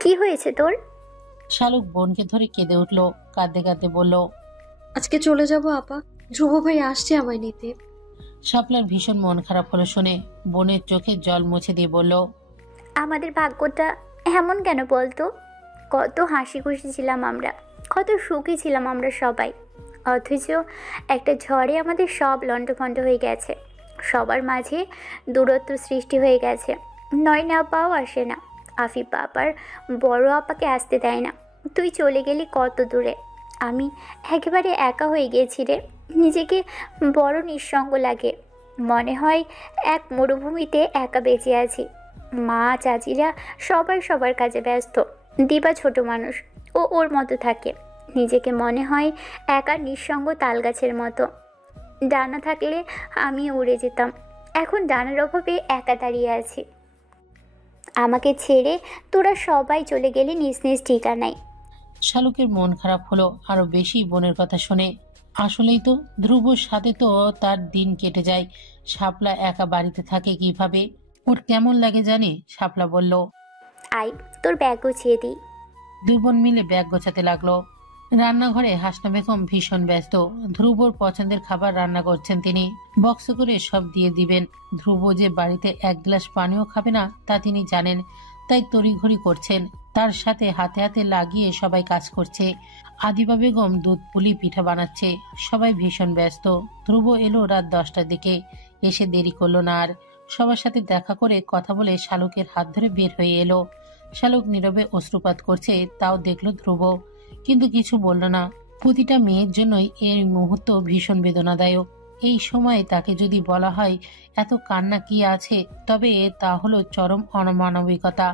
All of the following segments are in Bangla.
কি হয়েছে তোর? শালুক বোনকে ধরে কেঁদে উঠল, কাঁদতে কাঁদতে বলল, আজকে চলে যাব আপা, ধ্রুব ভাই আসছে আমায় নিতে। শাপলার ভীষণ মন খারাপ হলো শুনে। বোনের চোখে জল মুছে দিয়ে বলল, আমাদের ভাগ্যটা এমন কেন বলতো? কত হাসি খুশি ছিলাম আমরা, কত সুখী ছিলাম আমরা সবাই, অথচ একটা ঝড়ে আমাদের সব লণ্ডভণ্ড হয়ে গেছে। সবার মাঝে দূরত্ব সৃষ্টি হয়ে গেছে। নয়না আপাও আসে না, আফিফা আপার বড় আপাকে আসতে দেয় না। তুই চলে গেলি কত দূরে, আমি একেবারে একা হয়ে গেছি রে। নিজেকে বড় নিঃসঙ্গ লাগে, মনে হয় এক মরুভূমিতে একা বেঁচে আছি। মা চাচিরা সবাই সবার কাজে ব্যস্ত, দিবা ছোট মানুষ, ও ওর মতো থাকে। নিজেকে মনে হয় একা নিঃসঙ্গ তালগাছের মতো। ডানা থাকলে আমি উড়ে যেতাম, এখন ডানার অভাবে একা দাঁড়িয়ে আছি। আমাকে ছেড়ে তোরা সবাই চলে গেলি নিজ নিজ ঠিকানায়। শালুকের মন খারাপ হলো আরো বেশি বোনের কথা শুনে। আসলেই তো, ধ্রুবর সাথে তো তার দিন কেটে যায়, শাপলা একা বাড়িতে থাকে কিভাবে? ওর কেমন লাগে জানি। শাপলা বলল, আয় তোর ব্যাগ গুছিয়ে দিই। দুই বোন মিলে ব্যাগ গোছাতে লাগলো। রান্নাঘরে হাসনা বেগম ভীষণ ব্যস্ত। ধ্রুবর পছন্দের খাবার রান্না করছেন তিনি। বক্স করে সব দিয়ে দিবেন। ধ্রুব যে বাড়িতে এক গ্লাস পানিও খাবে না তা তিনি জানেন, তাই তড়িঘড়ি করছেন। তার সাথে হাতে হাতে লাগিয়ে সবাই কাজ করছে। আদিবা বেগম দুধ পুলি পিঠা বানাচ্ছে। সবাই ভীষণ ব্যস্ত। ধ্রুব এলো রাত 10টার দিকে, এসে দেরি করলো না আর। সবার সাথে দেখা করে কথা বলে শালুকের হাত ধরে বের হয়ে এলো। শালুক নীরবে অশ্রুপাত করছে, তাও দেখলো ধ্রুব, কিন্তু কিছু বলল না। প্রতিটা মেয়ের জন্যই এই মুহূর্ত ভীষণ বেদনাদায়ক। এই সময় তাকে যদি বলা হয় এত কান্না কি আছে, তবে তা হলো চরম অমানবিকতা।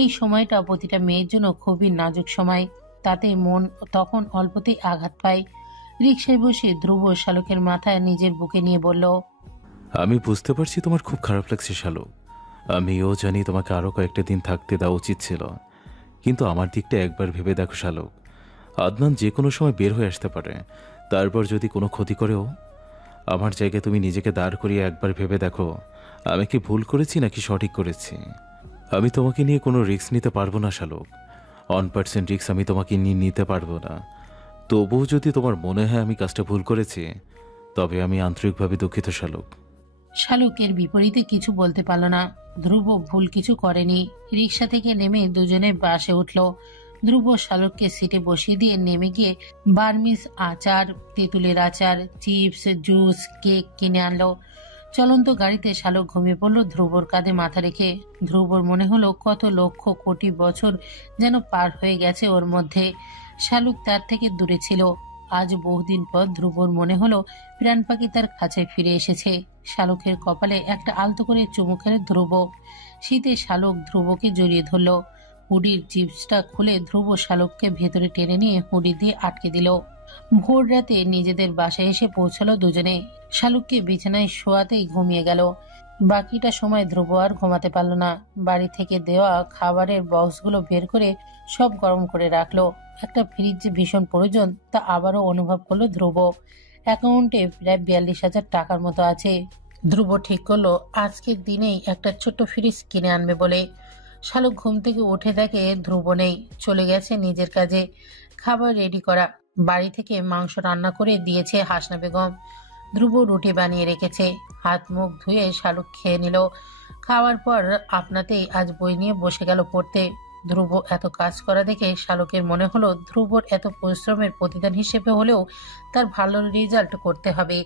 এই সময়টা প্রতিটা মেয়ের জন্য খুবই নাজুক সময়, তাতে মন তখন অল্পতেই আঘাত পায়। রিকশায় বসে ধ্রুব শালুকের মাথায় নিজের বুকে নিয়ে বলল, আমি বুঝতে পারছি তোমার খুব খারাপ লাগছে শালুক। আমিও জানি তোমাকে আরো কয়েকটা দিন থাকতে দেওয়া উচিত ছিল, কিন্তু আমার দিকটা একবার ভেবে দেখো শালুক। আদনান যে কোনো সময় বের হয়ে আসতে পারে, তারপর যদি কোনো ক্ষতি করেও। আমার জায়গায় তুমি নিজেকে দাঁড় করিয়ে একবার ভেবে দেখো, আমি কি ভুল করেছি নাকি সঠিক করেছি। আমি তোমাকে নিয়ে কোনো রিস্ক নিতে পারবো না শালুক, 1% রিস্ক আমি তোমাকে নিয়ে নিতে পারবো না। তবুও যদি তোমার মনে হয় আমি কাজটা ভুল করেছি, তবে আমি আন্তরিকভাবে দুঃখিত শালুক। শালুকের বিপরীতে কিছু বলতে পারল না। ধ্রুব ভুল কিছু করেনি। রিকশা থেকে নেমে দুজনে বাসে উঠল। ধ্রুব শালুককে সিটে বসিয়ে দিয়ে নেমে গিয়ে বার্মিজ আচার, তেঁতুলের আচার, চিপস, জুস, কেক কিনে আনলো। চলন্ত গাড়িতে শালুক ঘুমিয়ে পড়ল ধ্রুবর কাঁধে মাথা রেখে। ধ্রুবর মনে হলো কত লক্ষ কোটি বছর যেন পার হয়ে গেছে ওর মধ্যে। শালুক তার থেকে দূরে ছিল। আজ বহুদিন পর ধ্রুবর মনে হলো প্রাণ পাখি তার কাছে ফিরে এসেছে। শালুকের কপালে একটা আলতো করে চুমু খেলে ধ্রুব। শীতে শালুক ধ্রুবকে জড়িয়ে ধরল। হুডির জিপসটা খুলে ধ্রুব শালুককে ভেতরে টেনে নিয়ে হুডি দিয়ে আটকে দিল। ভোর রাতে নিজেদের বাসায় এসে পৌঁছালো দুজনে। শালুককে বিছানায় শোয়াতেই ঘুমিয়ে গেল। বাকিটা সময় ধ্রুব আর ঘুমাতে পারল না। বাড়ি থেকে দেওয়া খাবারের বক্সগুলো বের করে সব গরম করে রাখলো। একটা ফ্রিজ যে ভীষণ প্রয়োজন তা আবারও অনুভব করলো ধ্রুব। অ্যাকাউন্টে প্রায় 42,000 টাকার মতো আছে। ধ্রুব ঠিক করলো আজকের দিনেই একটা ছোট্ট ফ্রিজ কিনে আনবে বলে। শালুক ঘুম থেকে উঠে দেখে ধ্রুব নেই, চলে গেছে নিজের কাজে। খাবার রেডি করা। বাড়ি থেকে মাংস রান্না করে দিয়েছে হাসনা বেগম। ধ্রুব রুটি বানিয়ে রেখেছে। হাত মুখ ধুয়ে শালুক খেয়ে নিল। খাওয়ার পর আপনাতেই আজ বই নিয়ে বসে গেল পড়তে। ধ্রুব এত কাজ করা দেখে শালুকের মনে হলো ধ্রুবর এত পরিশ্রমের প্রতিদান হিসেবে হলেও তার ভালো রেজাল্ট করতে হবে।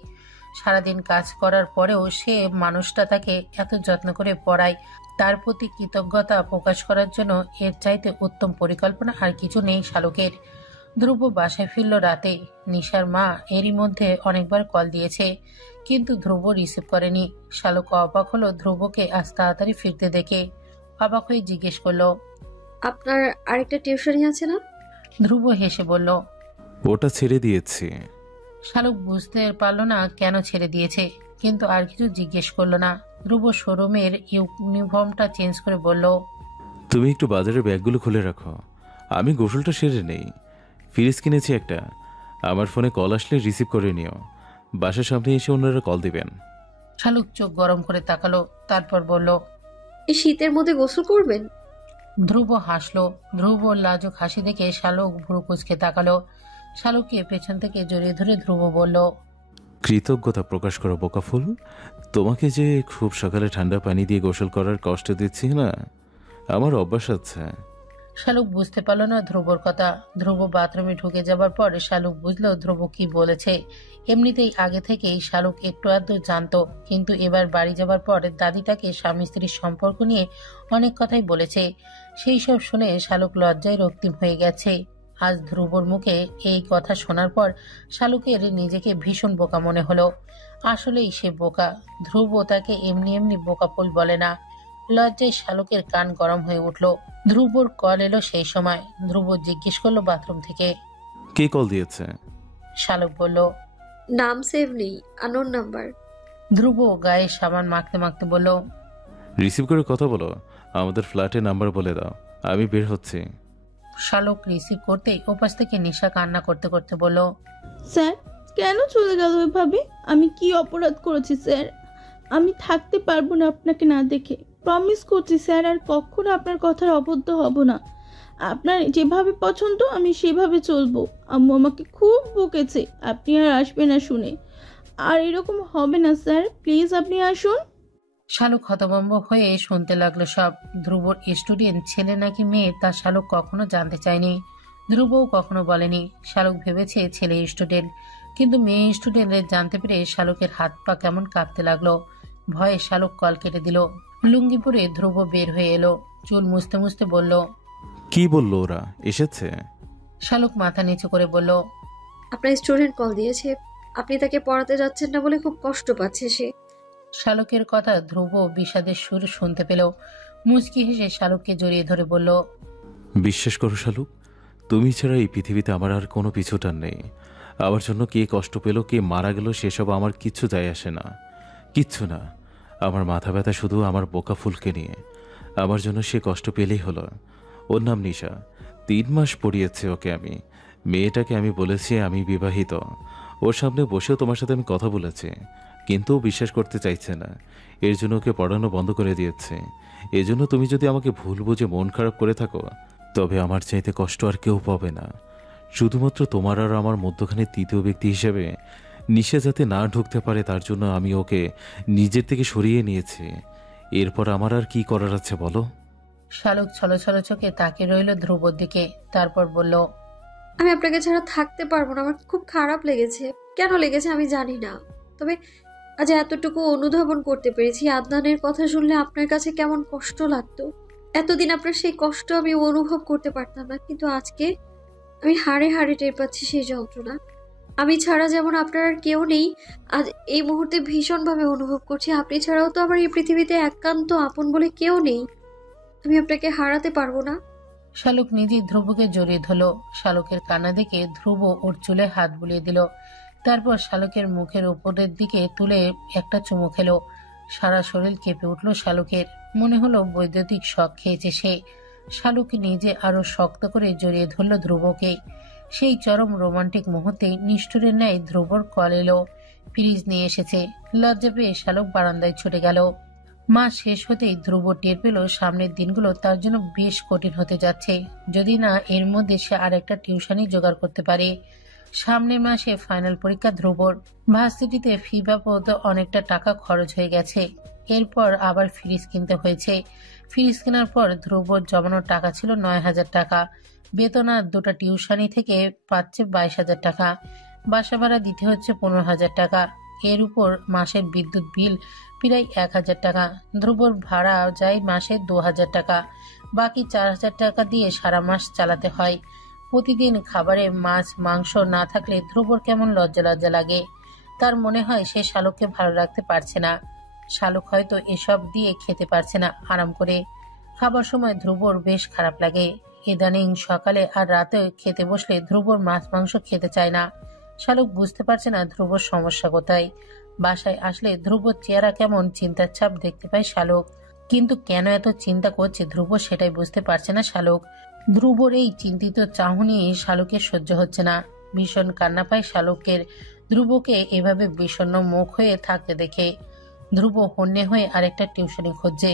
সারাদিন কাজ করার পরেও সে মানুষটা তাকে এত যত্ন করে পড়ায়, তার প্রতি কৃতজ্ঞতা প্রকাশ করার জন্য এর চাইতে উত্তম পরিকল্পনা আর কিছু নেই শালুকের। ধ্রুব বাসায় ফিরল রাতে। নিশার মা এরই মধ্যে অনেকবার কল দিয়েছে, কিন্তু ধ্রুব রিসিভ করেনি। শালুক অবাক হলো ধ্রুবকে আজ তাড়াতাড়ি ফিরতে দেখে। অবাক হয়ে জিজ্ঞেস করলো, আপনার আরেকটা টিউশনি আছে না? ধ্রুব হেসে বলল, ওটা ছেড়ে দিয়েছি। শালুক বুঝতে পারলো না কেন ছেড়ে দিয়েছে, কিন্তু আর কিছু জিজ্ঞেস করলো না। ধ্রুব শোরুমের ইউনিফর্মটা চেঞ্জ করে বলল, তুমি একটু বাজারের ব্যাগগুলো খুলে রাখো, আমি গোসলটা সেরে নেই। ফ্রিজ কিনেছি একটা, আমার ফোনে কল আসলে রিসিভ করে নিও। বাসার সামনে এসে অন্যরা কল দিবেন। শালুক চোখ গরম করে তাকালো, তারপর বলল, এই শীতের মধ্যে গোসল করবেন? ধ্রুব হাসলো। ধ্রুব লাজুক হাসি দেখে শালুক ভ্রু কুঁচকে তাকালো। শালুককে পেছন থেকে জড়িয়ে ধরে ধ্রুব বলল, কৃতজ্ঞতা প্রকাশ করো বোকাফুল। তোমাকে যে খুব সকালে ঠান্ডা পানি দিয়ে গোসল করার কষ্ট দিচ্ছি না, আমার অভ্যাস আছে। শালুক বুঝতে পারল না ধ্রুবর কথা। ধ্রুব বাথরুমে ঢুকে যাবার পর শালুক বুঝলো ধ্রুব কি বলেছে। এমনিতেই আগে থেকেই শালুক একটু আধটু জানতো, কিন্তু এবার বাড়ি যাবার পর দাদিটাকে স্বামী স্ত্রীর সম্পর্ক নিয়ে অনেক কথাই বলেছে। সেই সব শুনে শালুক লজ্জায় রক্তিম হয়ে গেছে। আজ ধ্রুবর মুখে এই কথা শোনার পর শালুকের নিজেকে ভীষণ বোকা মনে হলো। আসলেই সে বোকা। ধ্রুব তাকে এমনি এমনি বোকাফুল বলে না। লজ্জায় শালুকের কান গরম হয়ে উঠল। ধ্রুবর কল এলো সেই সময়। ধ্রুব জিজ্ঞেস করলো বাথরুম থেকে। কে কল দিয়েছে? শালুক বলল, নাম সেভ নেই, আননোন নাম্বার। ধ্রুব গায়ে সাবান মাখতে মাখতে বলল, রিসিভ করে কথা বলো, আমাদের ফ্ল্যাটের নাম্বার বলে দাও, আমি বের হচ্ছি। শালুক রিসিভ করতেই ওপাশ থেকে নিশা কান্না করতে করতে বলল, স্যার, কেন চলে গেল এভাবে? আমি কি অপরাধ করেছি স্যার? আমি থাকতে পারবো না আপনাকে না দেখে। প্রমিস করছি স্যার, আর কখনো আপনার কথার অবদ্ধ হব না। আপনার যেভাবে পছন্দ আমি সেভাবে চলবো। আম্মু আমাকে খুব বকেছে, আপনি আর আসবেন না শুনে। আর এরকম হবে না স্যার, প্লিজ আপনি আসুন। শালুক হতভম্ব হয়ে শুনতে লাগলো সব। ধ্রুবর স্টুডেন্ট ছেলে নাকি মেয়ে তা শালুক কখনো জানতে চায়নি। ধ্রুবও কখনো বলেনি। শালুক ভেবেছে ছেলে স্টুডেন্ট, কিন্তু মেয়ে স্টুডেন্টের জানতে পেরে শালুকের হাত পা কেমন কাঁপতে লাগলো। ভয়ে শালুক কল কেটে দিল। লুঙ্গি পরে ধ্রুব বের হয়ে এলো। চুল মুছতে মুছতে বলল, কি বললো ওরা? এসেছে? শালুক মাথা নিচু করে বলল, আপনার স্টুডেন্ট কল দিয়েছে, আপনি তাকে পড়াতে যাচ্ছেন না বলে খুব কষ্ট পাচ্ছে সে। শালুকের কথা ধ্রুব বিষাদের সুর শুনতে পেল। মুচকি হেসে শালুককে জড়িয়ে ধরে বলল, বিশ্বাস করো শালুক, তুমি ছাড়া এই পৃথিবীতে আমার আর কোনো পিছুটান নেই। আমার জন্য কে কষ্ট পেল, কে মারা গেল, সেসব আমার কিচ্ছু যায় আসে না, কিচ্ছু না। আমার মাথা ব্যথা শুধু আমার বোকা ফুলকে নিয়ে। আমার জন্য সে কষ্ট পেলেই হলো। ওর নাম নিশা। 3 মাস পড়িয়েছে ওকে আমি। মেয়েটাকে আমি বলেছি আমি বিবাহিত। ওর সামনে বসেও তোমার সাথে আমি কথা বলেছি, কিন্তু ও বিশ্বাস করতে চাইছে না। এর জন্য ওকে পড়ানো বন্ধ করে দিয়েছে। এজন্য তুমি যদি আমাকে ভুল বুঝে মন খারাপ করে থাকো, তবে আমার চাইতে কষ্ট আর কেউ পাবে না। শুধুমাত্র তোমার আর আমার মধ্যখানে তৃতীয় ব্যক্তি হিসেবে নিশা যাতে না ঢুকতে পারে, তার জন্য আমি ওকে নিজের থেকে সরিয়ে নিয়েছি। এরপর আমার আর কি করার আছে বলো? শালুক ছলছল চোখে তাকিয়ে রইল ধ্রুবর দিকে। তারপর বলল, আমি আপনাকে ছাড়া থাকতে পারবো না, আমার খুব খারাপ লেগেছে। কেন লেগেছে আমি জানি না, তবে আজ এতটুকু অনুধাবন করতে পেরেছি আদনানের কথা শুনলে আপনার কাছে কেমন কষ্ট লাগতো। এতদিন আপনার সেই কষ্ট আমি অনুভব করতে পারতাম না, কিন্তু আজকে আমি হাড়ে হাড়ে টের পাচ্ছি সেই যন্ত্রণা। আমি ছাড়া যেমন আপনার আর কেউ নেই, আজ এই মুহূর্তে ভীষণভাবে অনুভব করছি আপনি ছাড়াও তো আমার এই পৃথিবীতে একান্ত আপন বলে কেউ নেই। আমি আপনাকে হারাতে পারবো না। শালুক নিজেই ধ্রুবকে জড়িয়ে ধরল। শালুকের কান্না দেখে ধ্রুব ওর চুলে হাত বুলিয়ে দিল। তারপর শালুকের মুখের উপরের দিকে তুলে একটা চুমু খেলো। সারা শরীর কেঁপে উঠল শালুকের। মনে হলো বৈদ্যুতিক শক খেয়েছে সে। শালুক নিজে আরো শক্ত করে জড়িয়ে ধরল ধ্রুবকে। সেই চরম রোমান্টিক মুহূর্তে নিষ্ঠুরের ন্যায় ধ্রুবর কল এলো। ফ্রিজ নিয়ে এসেছে। লজ্জা পেয়ে শালুক বারান্দায় ছুটে গেল। মাস শেষ হতেই ধ্রুব টের পেল সামনের দিনগুলো তার জন্য বেশ কঠিন হতে যাচ্ছে, যদি না এর মধ্যে সে আর একটা টিউশনি জোগাড় করতে পারে। সামনের মাসে ফাইনাল পরীক্ষা ধ্রুবর। ভার্সিটিতে ফি বাবদ অনেকটা টাকা খরচ হয়ে গেছে। এরপর আবার ফ্রিজ কিনতে হয়েছে। ফ্রিজ কেনার পর ধ্রুবর জমানোর টাকা ছিল 9,000 টাকা। বেতন আর 2টা টিউশনি থেকে পাচ্ছে 22,000 টাকা। বাসা ভাড়া দিতে হচ্ছে 15,000 টাকা। এর উপর মাসের বিদ্যুৎ বিল প্রায় 1,000 টাকা। ধ্রুবর ভাড়া যায় মাসে 2,000 টাকা। বাকি 4,000 টাকা দিয়ে সারা মাস চালাতে হয়। প্রতিদিন খাবারে মাছ মাংস না থাকলে ধ্রুবর কেমন লজ্জা লজ্জা লাগে। তার মনে হয় সে শালুককে ভালো রাখতে পারছে না। শালুক হয়তো এসব দিয়ে খেতে পারছে না আরাম করে। খাবার সময় ধ্রুবর বেশ খারাপ লাগে। ইদানিং সকালে আর রাতে খেতে বসলে ধ্রুবর মাছ মাংস খেতে চায় না। শালুক বুঝতে পারছে না ধ্রুবর সমস্যা কোথায়। বাসায় আসলে ধ্রুবর চেহারা কেমন চিন্তার ছাপ দেখতে পায় শালুক। কিন্তু কেন এত চিন্তা করছে ধ্রুব সেটাই বুঝতে পারছে না শালুক। ধ্রুবর এই চিন্তিত চাহনি শালুকের সহ্য হচ্ছে না। ভীষণ কান্না পায় শালুকের ধ্রুবকে এভাবে বিষণ্ণ মুখ হয়ে থাকতে দেখে। ধ্রুব হন্যে হয়ে আরেকটা টিউশনি খুঁজছে,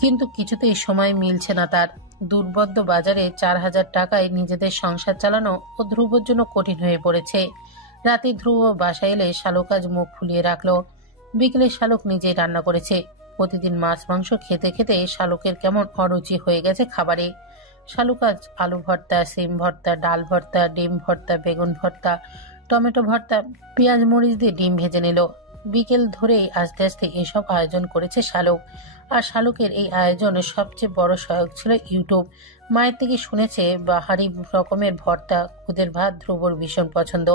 কিন্তু কিছুতেই সময় মিলছে না তার। দুর্বদ্ধ বাজারে 4,000 টাকায় নিজেদের সংসার চালানো ও ধ্রুবর জন্য কঠিন হয়ে পড়েছে। রাতে ধ্রুব বাসায় এলে শালুক আজ মুখ ফুলিয়ে রাখলো। বিকেলে শালুক নিজেই রান্না করেছে। প্রতিদিন মাছ মাংস খেতে খেতে শালুকের কেমন অরুচি হয়ে গেছে খাবারে। শালুক আজ আলু ভর্তা, সিম ভর্তা, ডাল ভর্তা, ডিম ভর্তা, বেগুন ভর্তা, টমেটো ভর্তা, পেঁয়াজ মরিচ দিয়ে ডিম ভেজে নিল। বিকেল ধরেই আস্তে আস্তে এসব আয়োজন করেছে শালুক। আর শালুকের এই আয়োজনের সবচেয়ে বড় সহায়ক ছিল ইউটিউব। মায়ের থেকে শুনেছে বাহারি রকমের ভর্তা, খুদের ভাত ধ্রুবর ভীষণ পছন্দ।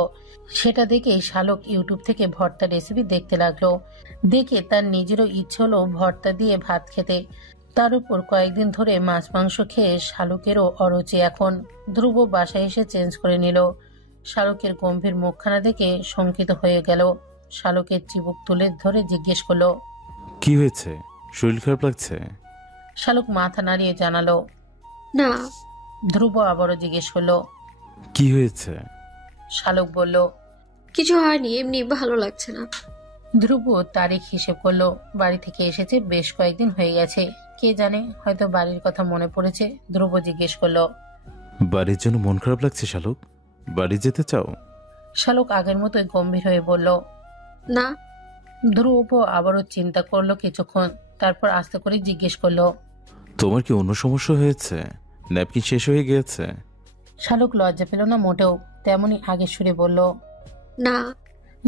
সেটা দেখেই শালুক ইউটিউব থেকে ভর্তা রেসিপি দেখতে লাগলো। দেখে তার নিজেরও ইচ্ছে হলো ভর্তা দিয়ে ভাত খেতে। তার উপর কয়েকদিন ধরে মাছ মাংস খেয়ে শালুকেরও অরুচি এখন। ধ্রুব বাসায় এসে চেঞ্জ করে নিল। শালুকের গম্ভীর মুখখানা দেখে শঙ্কিত হয়ে গেল। শালুকের চিবুক তুলে ধরে জিজ্ঞেস করলো, কি হয়েছে? শরীর খারাপ লাগছে? শালুক মাথা নাড়িয়ে জানালো, না। ধ্রুব আবারও জিজ্ঞেস করলো, কি হয়েছে? শালুক বলল, কিছু হয়নি, এমনি ভালো লাগছে না। ধ্রুব তারিখ হিসেব করলো। বাড়ি থেকে এসেছে বেশ কয়েকদিন হয়ে গেছে। কে জানে, হয়তো বাড়ির কথা মনে পড়েছে। ধ্রুব জিজ্ঞেস করলো, বাড়ির জন্য মন খারাপ লাগছে শালুক? বাড়ি যেতে চাও? শালুক আগের মতোই গম্ভীর হয়ে বলল, না। ধ্রুব আবারও চিন্তা করলো কিছুক্ষণ, তারপর আস্তে করে জিজ্ঞেস করলো, তোমার কি অন্য সমস্যা হয়েছে? ন্যাপকিন শেষ হয়ে গিয়েছে? শালুক লজ্জা পেল না মোটেও, তেমনি আগের সুরে বলল। না।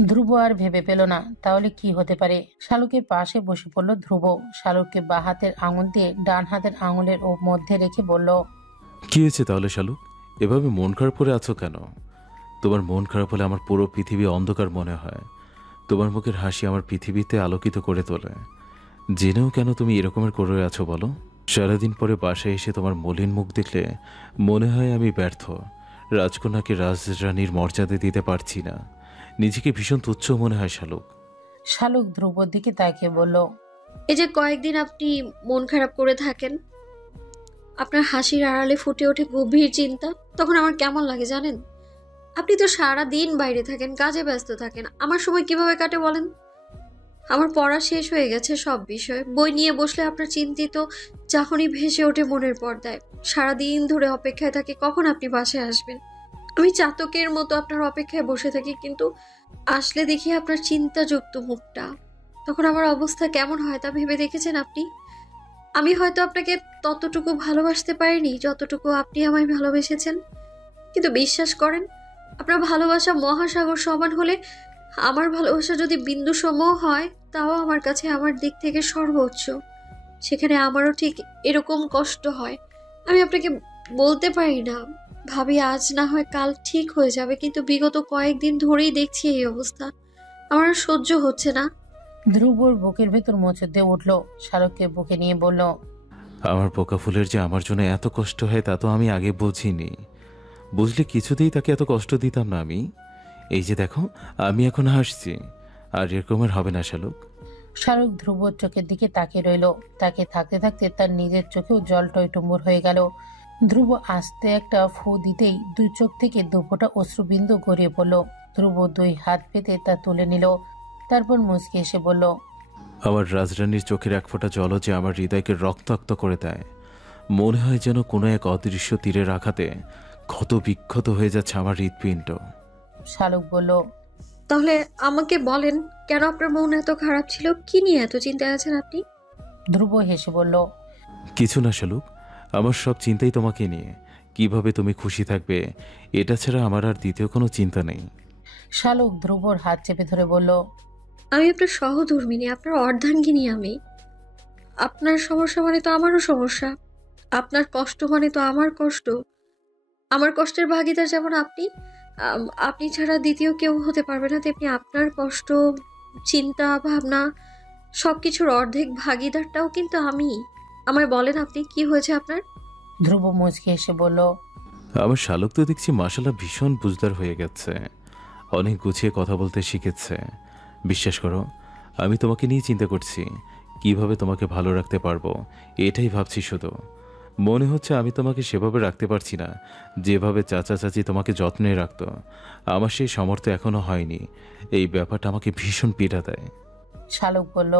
ধ্রুব আর ভেবে পেল না তাহলে কি হতে পারে। শালুকের পাশে বসে পড়ল ধ্রুব। শালুককে বাঁ হাতের আঙুল দিয়ে ডান হাতের আঙুলের মধ্যে রেখে বলল, কি হয়েছে তাহলে শালুক? এভাবে মন খারাপ করে আছো কেন? তোমার মন খারাপ হলে আমার পুরো পৃথিবী অন্ধকার মনে হয়। তোমার মুখের হাসি আমার পৃথিবীতে আলোকিত করে তোলে। জেনেও কেন তুমি এরকমের করে আছো বলো? সারাদিন পরে বাসায় এসে তোমার মলিন মুখ দেখলে মনে হয় আমি ব্যর্থ, রাজকন্যাকে রাজরানীর মর্যাদা দিতে পারছি না। নিজেকে ভীষণ তুচ্ছ মনে হয় শালুক। শালুক ধ্রুবর দিকে তাকিয়ে বলল, এই যে কয়েকদিন আপনি মন খারাপ করে থাকেন, আপনার হাসির আড়ালে ফুটে ওঠে গভীর চিন্তা, তখন আমার কেমন লাগে জানেন? আপনি তো সারা দিন বাইরে থাকেন, কাজে ব্যস্ত থাকেন। আমার সময় কিভাবে কাটে বলেন? আমার পড়া শেষ হয়ে গেছে সব বিষয়। বই নিয়ে বসলে আপনার চিন্তিত যখনই ভেসে ওঠে মনের পর্দায়। সারাদিন ধরে অপেক্ষায় থাকি কখন আপনি বাসায় আসবেন। আমি চাতকের মতো আপনার অপেক্ষায় বসে থাকি, কিন্তু আসলে দেখি আপনার চিন্তাযুক্ত মুখটা। তখন আমার অবস্থা কেমন হয় তা ভেবে দেখেছেন আপনি? আমি হয়তো আপনাকে ততটুকু ভালোবাসতে পারিনি যতটুকু আপনি আমায় ভালোবেসেছেন, কিন্তু বিশ্বাস করেন, আপনার ভালোবাসা মহাসাগর সমান হলে আমার ভালোবাসা যদি বিন্দু সম হয়, তাও আমার কাছে আমার দিক থেকে সর্বোচ্চ। সেখানে আমারও ঠিক এরকম কষ্ট হয়। আমি আপনাকে বলতে পারি না, ভাবি আজ না হয় কাল ঠিক হয়ে যাবে, কিন্তু বিগত কয়েকদিন ধরেই দেখছি এই অবস্থা। আমার আর সহ্য হচ্ছে না। ধ্রুবর বুকের ভেতর মোচড় দিয়ে উঠল। শালুককে বুকে নিয়ে বলল, আমার পোকা ফুলের যে আমার জন্য এত কষ্ট হয় তা তো আমি আগে বুঝিনি। বুঝলে কিছুতেই তাকে এত কষ্ট দিতাম না আমি। এই যে দেখো, আমি এখন হাসছি। আর এরকমের হবে না শালুক। শালুক ধ্রুবর চোখের দিকে তাকিয়ে রইল। তাকে থাকতে থাকতে তার নিজের চোখেও জল টইটুম্বুর হয়ে গেল। ধ্রুব আস্তে একটা ফু দিতেই দুই চোখ থেকে দুফোঁটা অশ্রুবিন্দু গড়িয়ে পড়ল। ধ্রুব দুই হাত পেতে তা তুলে নিল, তারপর মুচকি এসে বলল, আমার রাজরানীর চোখের এক ফোঁটা জলও যে আমার হৃদয়কে রক্তাক্ত করে দেয়। মনে হয় যেন কোনো এক অদৃশ্য তীরের আঘাতে ক্ষত বিক্ষত হয়ে যাচ্ছে আমার হৃৎপিণ্ড। শালুক বলল, তাহলে আমাকে বলেন, কেন আপনার মন এত খারাপ ছিল? কি নিয়ে এত চিন্তায় আছেন আপনি? ধ্রুব হেসে বলল, কিছু না শালুক, আমার সব চিন্তাই তোমাকে নিয়ে। কিভাবে তুমি খুশি থাকবে এটা ছাড়া আমার আর দ্বিতীয় কোনো চিন্তা নেই। শালুক ধ্রুবর হাত চেপে ধরে বলল, আমি আপনার সহধর্মিনী, আপনার অর্ধাঙ্গিনী আমি। আপনার সমস্যা মানে তো আমারও সমস্যা, আপনার কষ্ট মানে তো আমার কষ্ট। আমার কষ্টের ভাগিদার যেমন আপনি, আপনি ছাড়া দ্বিতীয় কেউ হতে পারবে না, তেমনি আপনার কষ্ট, চিন্তা, ভাবনা সবকিছুর অর্ধেক ভাগিদারটাও কিন্তু আমি। আমায় বলেন আপনি কি হয়েছে আপনার? ধ্রুব মুচকি এসে বলল, আমার শালুক তো দেখছি মাশাআল্লাহ ভীষণ বুঝদার হয়ে গেছে। অনেক গুছিয়ে কথা বলতে শিখেছে। বিশ্বাস করো, আমি তোমাকে নিয়ে চিন্তা করছি, কিভাবে তোমাকে ভালো রাখতে পারবো এটাই ভাবছি শুধু। মনে হচ্ছে আমি তোমাকে সেভাবে রাখতে পারছি না যেভাবে চাচা চাচি তোমাকে যত্নে রাখতো। আমার সেই সামর্থ্য এখনো হয়নি। এই ব্যাপারটা আমাকে ভীষণ পীড়া দেয়। শালুক বলল,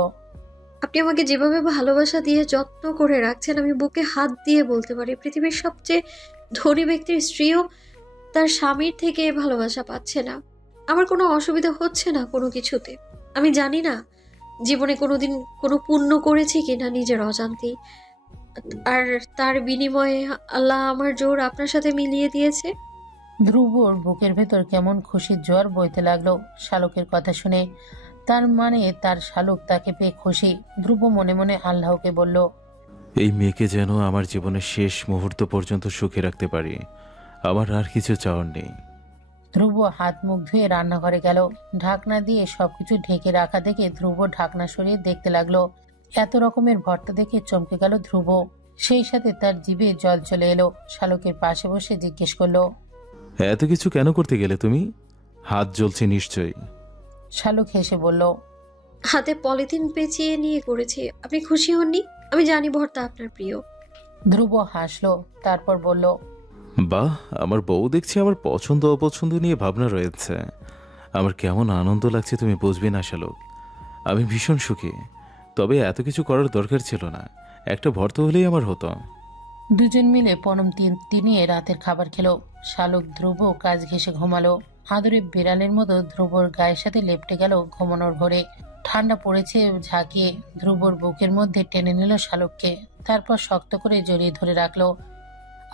আপনি আমাকে যেভাবে ভালোবাসা দিয়ে যত্ন করে রাখছেন, আমি বুকে হাত দিয়ে বলতে পারি পৃথিবীর সবচেয়ে ধনী ব্যক্তির স্ত্রীও তার স্বামীর থেকে এ ভালোবাসা পাচ্ছে না। আমার কোনো অসুবিধা হচ্ছে না কোনো কিছুতে। আমি জানি না জীবনে কোনোদিন কোনো পুণ্য করেছি কিনা নিজের অজান্তেই, আর তার বিনিময়ে আল্লাহ আমার জোর আপনার সাথে মিলিয়ে দিয়েছে। ধ্রুবর বুকের ভেতর কেমন খুশির জোয়ার বইতে লাগলো শালুকের কথা শুনে। তার মানে তার শালুক তাকে পেয়ে খুশি। ধ্রুব মনে মনে আল্লাহকে বলল, এই মেয়েকে যেন আমার জীবনের শেষ মুহূর্ত পর্যন্ত সুখে রাখতে পারি, আমার আর কিছু চাওয়ার নেই। ধ্রুব হাত মুখ ধুয়ে রান্নাঘরে গেল। ঢাকনা দিয়ে সবকিছু ঢেকে রাখা দেখে ধ্রুব ঢাকনা সরিয়ে দেখতে লাগলো। এত রকমের ভর্তা দেখে চমকে গেল ধ্রুব। সেই সাথে তার জিভে জল চলে এলো। শালুকের পাশে বসে জিজ্ঞেস করলো, এত কিছু কেন করতে গেলে তুমি? হাত জ্বলছে নিশ্চয়ই। শালুক হেসে বলল, হাতে পলিথিন পেঁচিয়ে নিয়ে করেছি। আপনি খুশি হননি? আমি জানি ভর্তা আপনার প্রিয়। ধ্রুব হাসলো, তারপর বলল, বাহ, আমার বউ দেখছি আমার পছন্দ অপছন্দ নিয়ে ভাবনা রয়েছে। আমার কেমন আনন্দ লাগছে তুমি বুঝবে না শালুক। আমি ভীষণ সুখী। তবে এত কিছু করার দরকার ছিল না, একটা ভর্তা হলেই আমার হতো। দুজন মিলে পরম তিনিয়ে রাতের খাবার খেলো। শালুক ধ্রুব কাজ ঘেঁষে ঘুমালো। আদরে বিড়ালের মতো ধ্রুবর গায়ের সাথে লেপটে গেল ঘুমানোর ঘরে। ঠান্ডা পড়েছে ঝাঁকিয়ে। ধ্রুবর বুকের মধ্যে টেনে নিল শালুককে, তারপর শক্ত করে জড়িয়ে ধরে রাখলো।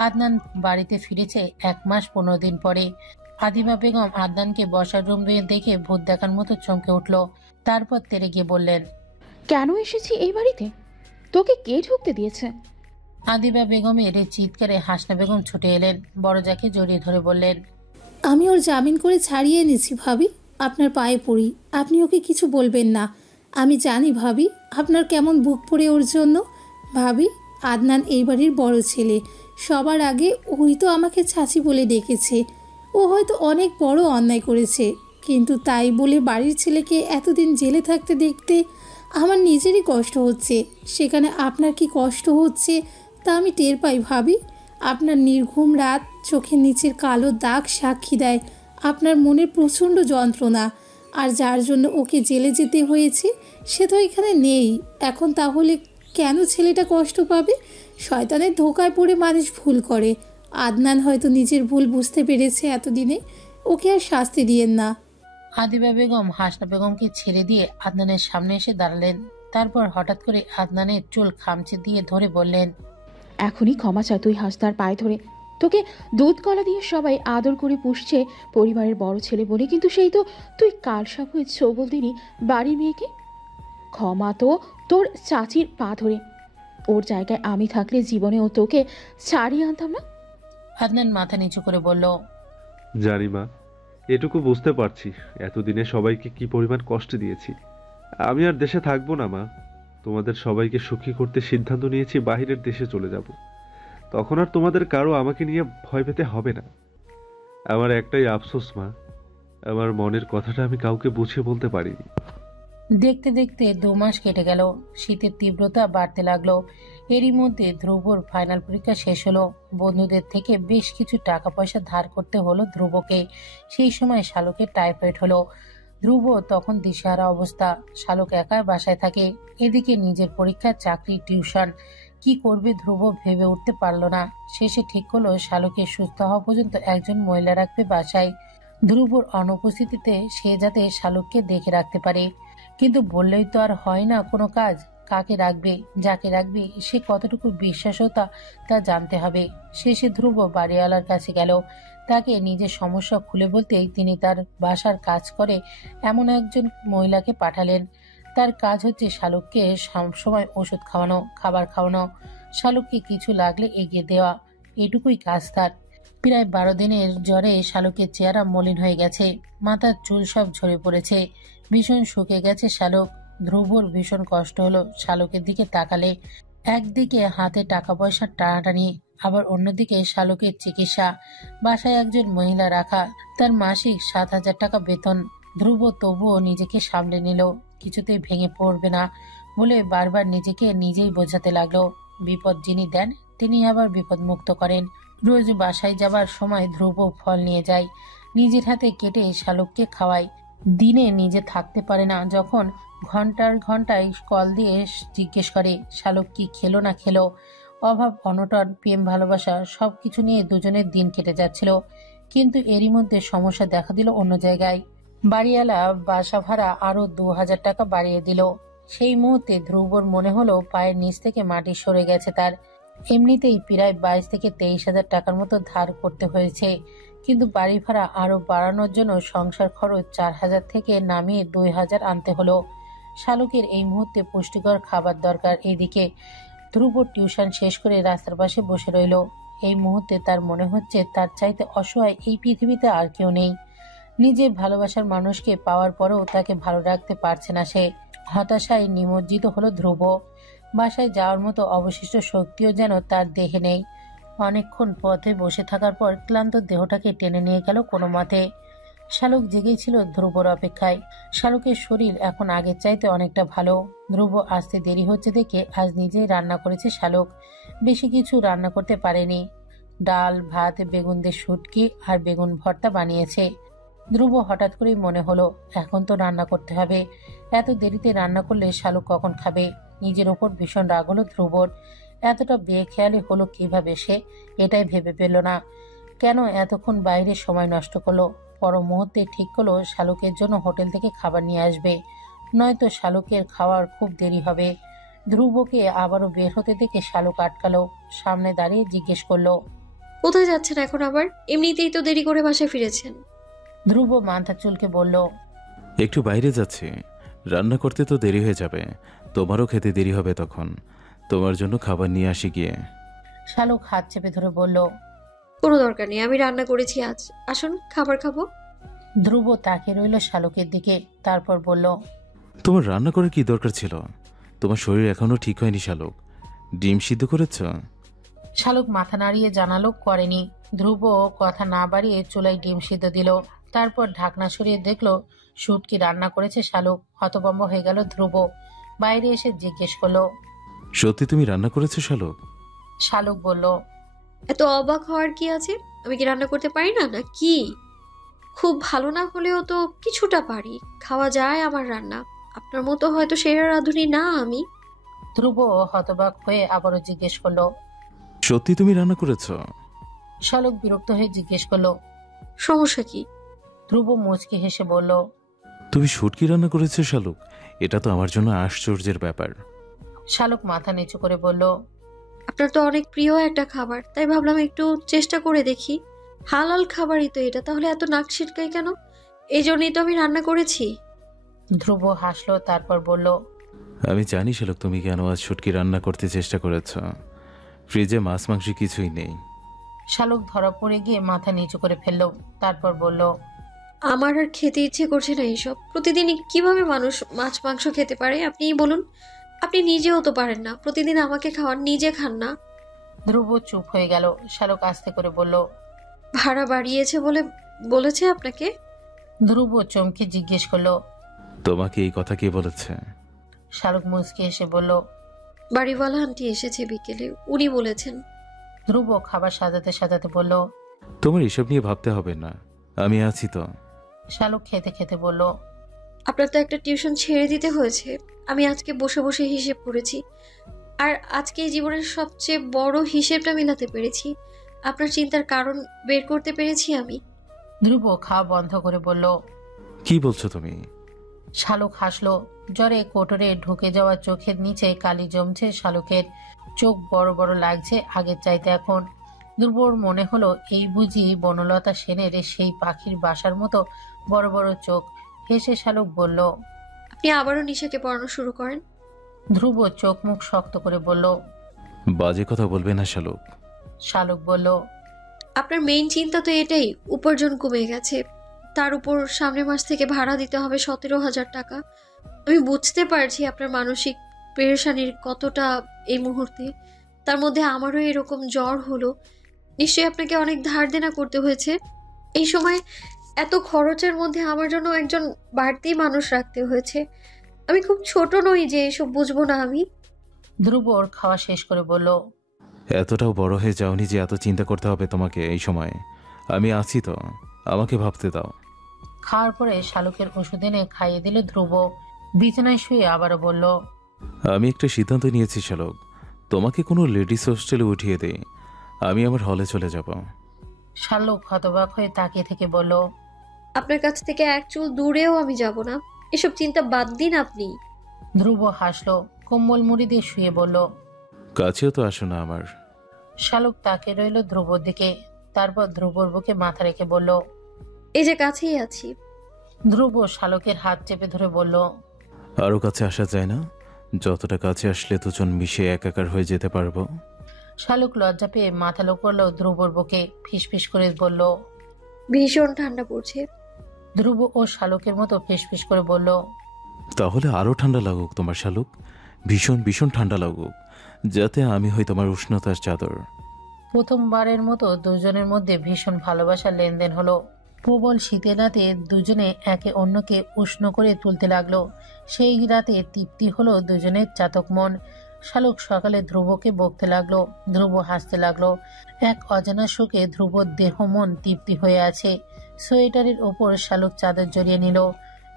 আদনান বাড়িতে ফিরেছে 1 মাস 15 দিন পরে। আদিবা বেগম আদনানকে বসার রুম দেখে ভূত দেখার মতো চমকে উঠল। তারপর তেরে গিয়ে বললেন, কেন এসেছি এই বাড়িতে? তোকে কে ঢুকতে দিয়েছে? আদিবা বেগমের চিৎকারে হাসনা বেগম ছুটে এলেন। বড়জাকে জড়িয়ে ধরে বললেন, আমি ওর জামিন করে ছাড়িয়ে এনেছি ভাবি, আপনার পায়ে পড়ি, আপনি ওকে কিছু বলবেন না। আমি জানি ভাবি আপনার কেমন বুক পড়ে ওর জন্য। ভাবি, আদনান এই বাড়ির বড় ছেলে, সবার আগে ওই তো আমাকে চাচি বলে ডেকেছে। ও হয়তো অনেক বড় অন্যায় করেছে, কিন্তু তাই বলে বাড়ির ছেলেকে এতদিন জেলে থাকতে দেখতে আমার নিজেরই কষ্ট হচ্ছে। সেখানে আপনার কি কষ্ট হচ্ছে তা আমি টের পাই ভাবি। আপনার নির্ঘুম রাত, চোখের নিচের কালো দাগ সাক্ষী দেয় আপনার মনের প্রচণ্ড যন্ত্রণা। আর যার জন্য ওকে জেলে যেতে হয়েছে সে তো এখানে নেই এখন। তাহলে কেন ছেলেটা কষ্ট পাবে? শয়তানের ধোকায় পড়ে মানুষ ভুল করে। আদনান হয়তো নিজের ভুল বুঝতে পেরেছে এতদিনে, ওকে আর শাস্তি দিয়েন না। আদিবা বেগম হাসনা বেগমকে ছেড়ে দিয়ে আদনানের সামনে এসে দাঁড়ালেন। তারপর হঠাৎ করে আদনানের চুল খামচে দিয়ে ধরে বললেন, এখনই ক্ষমা চা তুই হাসদার পায়ে ধরে। তোকে দুধ কলা দিয়ে সবাই আদর করে পুষছে পরিবারের বড় ছেলে বলে, কিন্তু সেই তো তুই কাল সাপ হয়ে ছবল দিনি বাড়ির মেয়েকে। ক্ষমা তো তোর চাচির পা ধরে। ওর জায়গায় আমি থাকলে জীবনে ও তোকে ছাড়িয়ে আনতাম না। আদনান মাথা নিচু করে বলল, জানি মা, এটুকু বুঝতে পারছি এতদিনে সবাইকে কি পরিমাণ কষ্ট দিয়েছি। আমি আর দেশে থাকবো না মা। তোমাদের সবাইকে সুখী করতে সিদ্ধান্ত নিয়েছি বাহিরের দেশে চলে যাব। তখন আর তোমাদের কারো আমাকে নিয়ে ভয় পেতে হবে না। আমার একটাই আফসোস মা, আমার মনের কথাটা আমি কাউকে বুঝিয়ে বলতে পারিনি। দেখতে দেখতে 2 মাস কেটে গেল। শীতের তীব্রতা বাড়তে লাগলো। এরই মধ্যে ধ্রুবর ফাইনাল পরীক্ষা শেষ হলো। বন্ধুদের থেকে বেশ কিছু টাকা পয়সা ধার করতে হলো ধ্রুবকে। সেই সময় শালুকের টাইফয়েড হলো। ধ্রুব তখন দিশাহারা অবস্থা। শালুক একা বাসায় থাকে, এদিকে নিজের পরীক্ষা, চাকরি, টিউশন। কি করবে ধ্রুব ভেবে উঠতে পারল না। শেষে ঠিক হলো শালুকের সুস্থ হওয়া পর্যন্ত একজন মহিলা রাখবে বাসায়। ধ্রুবর অনুপস্থিতিতে সে যাতে শালুককে দেখে রাখতে পারে। কিন্তু বললেই তো আর হয় না কোনো কাজ। কাকে রাখবে, যাকে রাখবে সে কতটুকু বিশ্বাসতা তা জানতে হবে। শেষে ধ্রুব বাড়িওয়ালার কাছে গেল। তাকে নিজের সমস্যা খুলে বলতেই তিনি তার বাসার কাজ করে এমন একজন মহিলাকে পাঠালেন। তার কাজ হচ্ছে শালুককে সবসময় ওষুধ খাওয়ানো, খাবার খাওয়ানো, শালুককে কিছু লাগলে এগিয়ে দেওয়া, এটুকুই কাজ তার। প্রায় 12 দিনের জ্বরে শালুকের চেহারা মলিন হয়ে গেছে, মাথার চুল সব ঝরে পড়েছে, ভীষণ শুকে গেছে শালুক। ধ্রুবর ভীষণ কষ্ট হলো শালুকের দিকে তাকালে। একদিকে হাতে টাকা পয়সার টানাটানি, আবার অন্যদিকে শালুকের চিকিৎসা। বাসায় একজন মহিলা রাখা, তার মাসিক 7,000 টাকা বেতন। ধ্রুব তবুও নিজেকে সামলে নিল, কিছুতেই ভেঙে পড়বে না বলে বারবার নিজেকে নিজেই বোঝাতে লাগলো। বিপদ যিনি দেন তিনি আবার বিপদ মুক্ত করেন। রোজ বাসায় যাবার সময় ধ্রুব ফল নিয়ে যায়, নিজের হাতে কেটে শালুককে খাওয়ায়। দিনে নিজে থাকতে পারে না যখন, ঘন্টার ঘন্টায় কল দিয়ে জিজ্ঞেস করে শালুক কি খেলো না খেলো। অভাব অনটন প্রেম ভালোবাসা সবকিছু নিয়ে দুজনের দিন কেটে যাচ্ছিল, কিন্তু এরই মধ্যে সমস্যা দেখা দিল অন্য জায়গায়। বাড়িওয়ালা বাসা ভাড়া আরো 2000 টাকা বাড়িয়ে দিল। সেই মুহূর্তে ধ্রুবর মনে হলো পায়ের নিচ থেকে মাটি সরে গেছে তার। এমনিতেই প্রায় 22 থেকে 23,000 টাকার মতো ধার করতে হয়েছে, কিন্তু বাড়ি ভাড়া আরো বাড়ানোর জন্য সংসার খরচ 4,000 থেকে নামিয়ে 2,000 আনতে হলো। শালুকের এই মুহূর্তে পুষ্টিকর খাবার দরকার। এদিকে ধ্রুব টিউশন শেষ করে রাস্তার পাশে বসে রইল। এই মুহূর্তে তার মনে হচ্ছে তার চাইতে অসহায় এই পৃথিবীতে আর কেউ নেই। নিজের ভালোবাসার মানুষকে পাওয়ার পরেও তাকে ভালো রাখতে পারছে না সে। হতাশায় নিমজ্জিত হলো ধ্রুব। বাসায় যাওয়ার মতো অবশিষ্ট শক্তিও যেন তার দেহে নেই। অনেকক্ষণ পথে বসে থাকার পর ক্লান্ত দেহটাকে টেনে নিয়ে গেল কোনো মতে। শালুক জেগেই ছিল ধ্রুবর অপেক্ষায়। শালুকের শরীর এখন আগের চাইতে অনেকটা ভালো। ধ্রুব আসতে দেরি হচ্ছে দেখে আজ নিজেই রান্না করেছে শালুক। বেশি কিছু রান্না করতে পারেনি। ডাল ভাত বেগুন দিয়ে শুটকি আর বেগুন ভর্তা বানিয়েছে। ধ্রুব হঠাৎ করেই মনে হলো এখন তো রান্না করতে হবে। এত দেরিতে রান্না করলে শালুক কখন খাবে? নিজের ওপর ভীষণ রাগ হলো ধ্রুবর। এতটা বেখেয়ালি হলো কিভাবে সে, এটাই ভেবে পেল না। কেন এতক্ষণ বাইরে সময় নষ্ট করলো? পর মুহূর্তে ঠিক করলো শালুকের জন্য হোটেল থেকে খাবার নিয়ে আসবে, নয়তো শালুকের খাওয়ার খুব দেরি হবে। ধ্রুবকে আবারও বের হতে দেখে শালুক আটকালো, সামনে দাঁড়িয়ে জিজ্ঞেস করলো, কোথায় যাচ্ছেন এখন আবার? এমনিতেই তো দেরি করে বাসায় ফিরেছেন। ধ্রুব মাথা চুলকে বলল, একটু বাইরে যাচ্ছি, রান্না করতে তো দেরি হয়ে যাবে, তোমারও খেতে দেরি হবে, তখন তোমার জন্য খাবার নিয়ে আসি গিয়ে। শালুক হাত চেপে ধরে বলল, কোনো দরকার নেই, আমি রান্না করেছি আজ, আসুন খাবার খাবো। ধ্রুব তাকিয়ে রইল শালুকের দিকে, তারপর বলল, তোমার রান্না করার কি দরকার ছিল? তোমার শরীর এখনো ঠিক হয়নি শালুক। ডিম সিদ্ধ করেছ? শালুক মাথা নাড়িয়ে জানালো করেনি। ধ্রুব কথা না বাড়িয়ে চুলায় ডিম সিদ্ধ দিল, তারপর ঢাকনা সরিয়ে দেখলো শুটকি রান্না করেছে শালুক। হতভম্ব হয়ে গেল ধ্রুব। বাইরে এসে জিজ্ঞেস করলো, সত্যি তুমি রান্না করেছো শালুক? শালুক বলল, এত অবাক হওয়ার কি আছে? আমি কি রান্না করতে পারি না, না কি? খুব ভালো না হলেও তো কিছুটা পারি, খাওয়া যায় আমার রান্না। আপনার মতো হয়তো সেরা রাঁধুনি না আমি। ধ্রুব হতবাক হয়ে আবারও জিজ্ঞেস করলো, সত্যি তুমি রান্না করেছো? শালুক বিরক্ত হয়ে জিজ্ঞেস করলো, সমস্যা কি? ধ্রুব মুচকি হেসে বলল, তুমি শুটকি রান্না করেছো শালুক? এটা তো আমার জন্য আশ্চর্যের ব্যাপার। শালুক মাথা নিচু করে বলল, আপনার তো অনেক প্রিয় একটা খাবার, তাই ভাবলাম একটু চেষ্টা করে দেখি। হালাল খাবারই তো এটা, তাহলে এত নাক ছিটকাই কেন? এই জন্যই তো আমি রান্না করেছি। ধ্রুব হাসলো, তারপর বলল, আমি জানি শালুক তুমি কেন আজ শুটকি রান্না করতে চেষ্টা করেছ। ফ্রিজে মাছ মাংস কিছুই নেই। শালুক ধরা পড়ে গিয়ে মাথা নিচু করে ফেললো, তারপর বলল, আমার আর খেতে ইচ্ছে করছে না এইসব। প্রতিদিনই কিভাবে মানুষ মাছ মাংস খেতে পারে আপনিই বলুন? আপনি নিজেও তো পারেন না, প্রতিদিন আমাকে খাওয়ান, নিজে খান না। ধ্রুব চুপ হয়ে গেল। শালুক আস্তে করে বলল, ভাড়া বাড়িয়েছে বলে বলেছে আপনাকে? ধ্রুব চমকে জিজ্ঞেস করলো, তোমাকে এই কথা কে বলেছে? শালুক মুচকি এসে বলল, বাড়িওয়ালা আন্টি এসেছে বিকেলে, উনি বলেছেন। ধ্রুব খাবার সাজাতে সাজাতে বলল, তোমার এসব নিয়ে ভাবতে হবে না, আমি আছি তো। শালুক খেতে খেতে বলল, আপনার তো একটা টিউশন ছেড়ে দিতে হয়েছে। আমি আজকে বসে বসে হিসেব করেছি, আর আজকে জীবনের সবচেয়ে বড় হিসেবটা মেলাতে পেরেছি। আপনার চিন্তার কারণ বের করতে পেরেছি আমি। ধ্রুব খাওয়া বন্ধ করে বলল, কি বলছো তুমি? শালুক হাসলো। জ্বরে কোটরে ঢুকে যাওয়া চোখের নিচে কালি জমছে শালুকের। চোখ বড় বড় লাগছে আগের চাইতে এখন। ধ্রুবর মনে হলো এই বুঝি বনলতা সেনের সেই পাখির বাসার মতো বড় বড় চোখ। হেসে শালুক বলল, আপনি আবারও নিশাকে পড়ানো শুরু করেন। ধ্রুব চোখ মুখ শক্ত করে বলল, বাজে কথা বলবে না শালুক। শালুক বলল, আপনার মেইন চিন্তা তো এটাই, উপার্জন কমে গেছে, তার উপর সামনের মাস থেকে ভাড়া দিতে হবে 17,000 টাকা। আমি বুঝতে পারছি আপনার মানসিক পেরেশানির কতটা এই মুহূর্তে। তার মধ্যে আমারও এরকম জ্বর হলো, নিশ্চয়ই আপনাকে অনেক ধার দেনা করতে হয়েছে। এই সময় এত খরচের মধ্যে আমার জন্য একজন বাড়তি মানুষ রাখতে হয়েছে। আমি খুব ছোট নই যে এসব বুঝবো না আমি। ধ্রুব ওর খাওয়া শেষ করে বলল, এতটাও বড় হয়ে যাওনি যে এত চিন্তা করতে হবে তোমাকে এই সময়। আমি আছি তো, আমাকে ভাবতে দাও। খাওয়ার পরে শালুকের ওষুধ এনে খাইয়ে দিল ধ্রুব। বিছানায় শুয়ে আবারও বলল, আমি একটা সিদ্ধান্ত নিয়েছি শালক, তোমাকে কোনো লেডিস হোস্টেলে উঠিয়ে দেই, আমি আমার হলে চলে যাব। শালুক হতবাক হয়ে তাকিয়ে থেকে বলল, আপনার কাছ থেকে এক চুল দূরেও আমি যাব না। এসব চিন্তা বাদ দিন আপনি। ধ্রুব হাসলো, কম্বল মুড়ি দিয়ে শুয়ে বলল। কাছেও তো আসো না আমার। শালুক তাকিয়ে রইল ধ্রুবর দিকে, তারপর ধ্রুবর বুকে মাথা রেখে বলল, এই যে কাছেই আছি। ধ্রুব শালুকের হাত চেপে ধরে বলল, আরও কাছে আসা যায় না? যতটা কাছে আসলে দুজন মিশে একাকার হয়ে যেতে পারবো। শালুক লজ্জা পেয়ে মাথা লো করলো ধ্রুবর বুকে, ফিসফিস করে বলল। ভীষণ ঠান্ডা পড়ছে। ধ্রুব ও শালুকের মতো ফিসফিস করে বলল, তাহলে আরও ঠান্ডা লাগুক তোমার শালুক, ভীষণ ভীষণ ঠান্ডা লাগুক, যাতে আমি হই তোমার উষ্ণতার চাদর। প্রথমবারের মতো দুজনের মধ্যে ভীষণ ভালোবাসার লেনদেন হলো। প্রবল শীতের রাতে দুজনে একে অন্যকে উষ্ণ করে তুলতে লাগলো। সেই রাতে তৃপ্তি হলো দুজনের চাতক মন। শালুক সকালে ধ্রুবকে বকতে লাগলো, ধ্রুব হাসতে লাগলো। এক অজানা সুখে ধ্রুবর দেহ মন তৃপ্তি হয়ে আছে। সোয়েটারের ওপর শালুক চাদর জড়িয়ে নিল,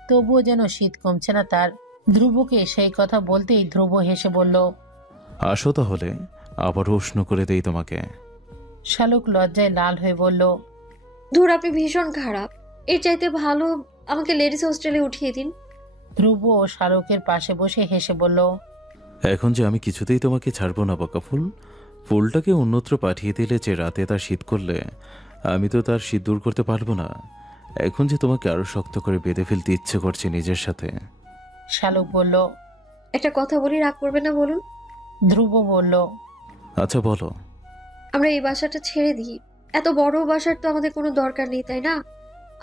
তবুও যেন শীত কমছে না তার। ধ্রুবকে সেই কথা বলতেই ধ্রুব হেসে বলল, আসো তাহলে, আবারও উষ্ণ করে দেই তোমাকে। শালুক লজ্জায় লাল হয়ে বলল, ধুর, আপনি ভীষণ খারাপ। এর চাইতে ভালো আমাকে লেডিস হোস্টেলে উঠিয়ে দিন। ধ্রুব শালুকের পাশে বসে হেসে বলল, এখন যে আমি কিছুতেই তোমাকে ছাড়বো না বাঁকা ফুল। ফুলটাকে অন্যত্র পাঠিয়ে দিলে যে রাতে তার শীত করলে, আমি তো তার শীত দূর করতে পারবো না। এখন যে তোমাকে আরো শক্ত করে বেঁধে ফেলতে ইচ্ছে করছে নিজের সাথে। শালুক বলল। একটা কথা বলি, রাগ করবেন না বলুন? ধ্রুব বলল, আচ্ছা বলো। আমরা এই বাসাটা ছেড়ে দিই। এত বড় বাসার তো আমাদের কোনো দরকার নেই, তাই না?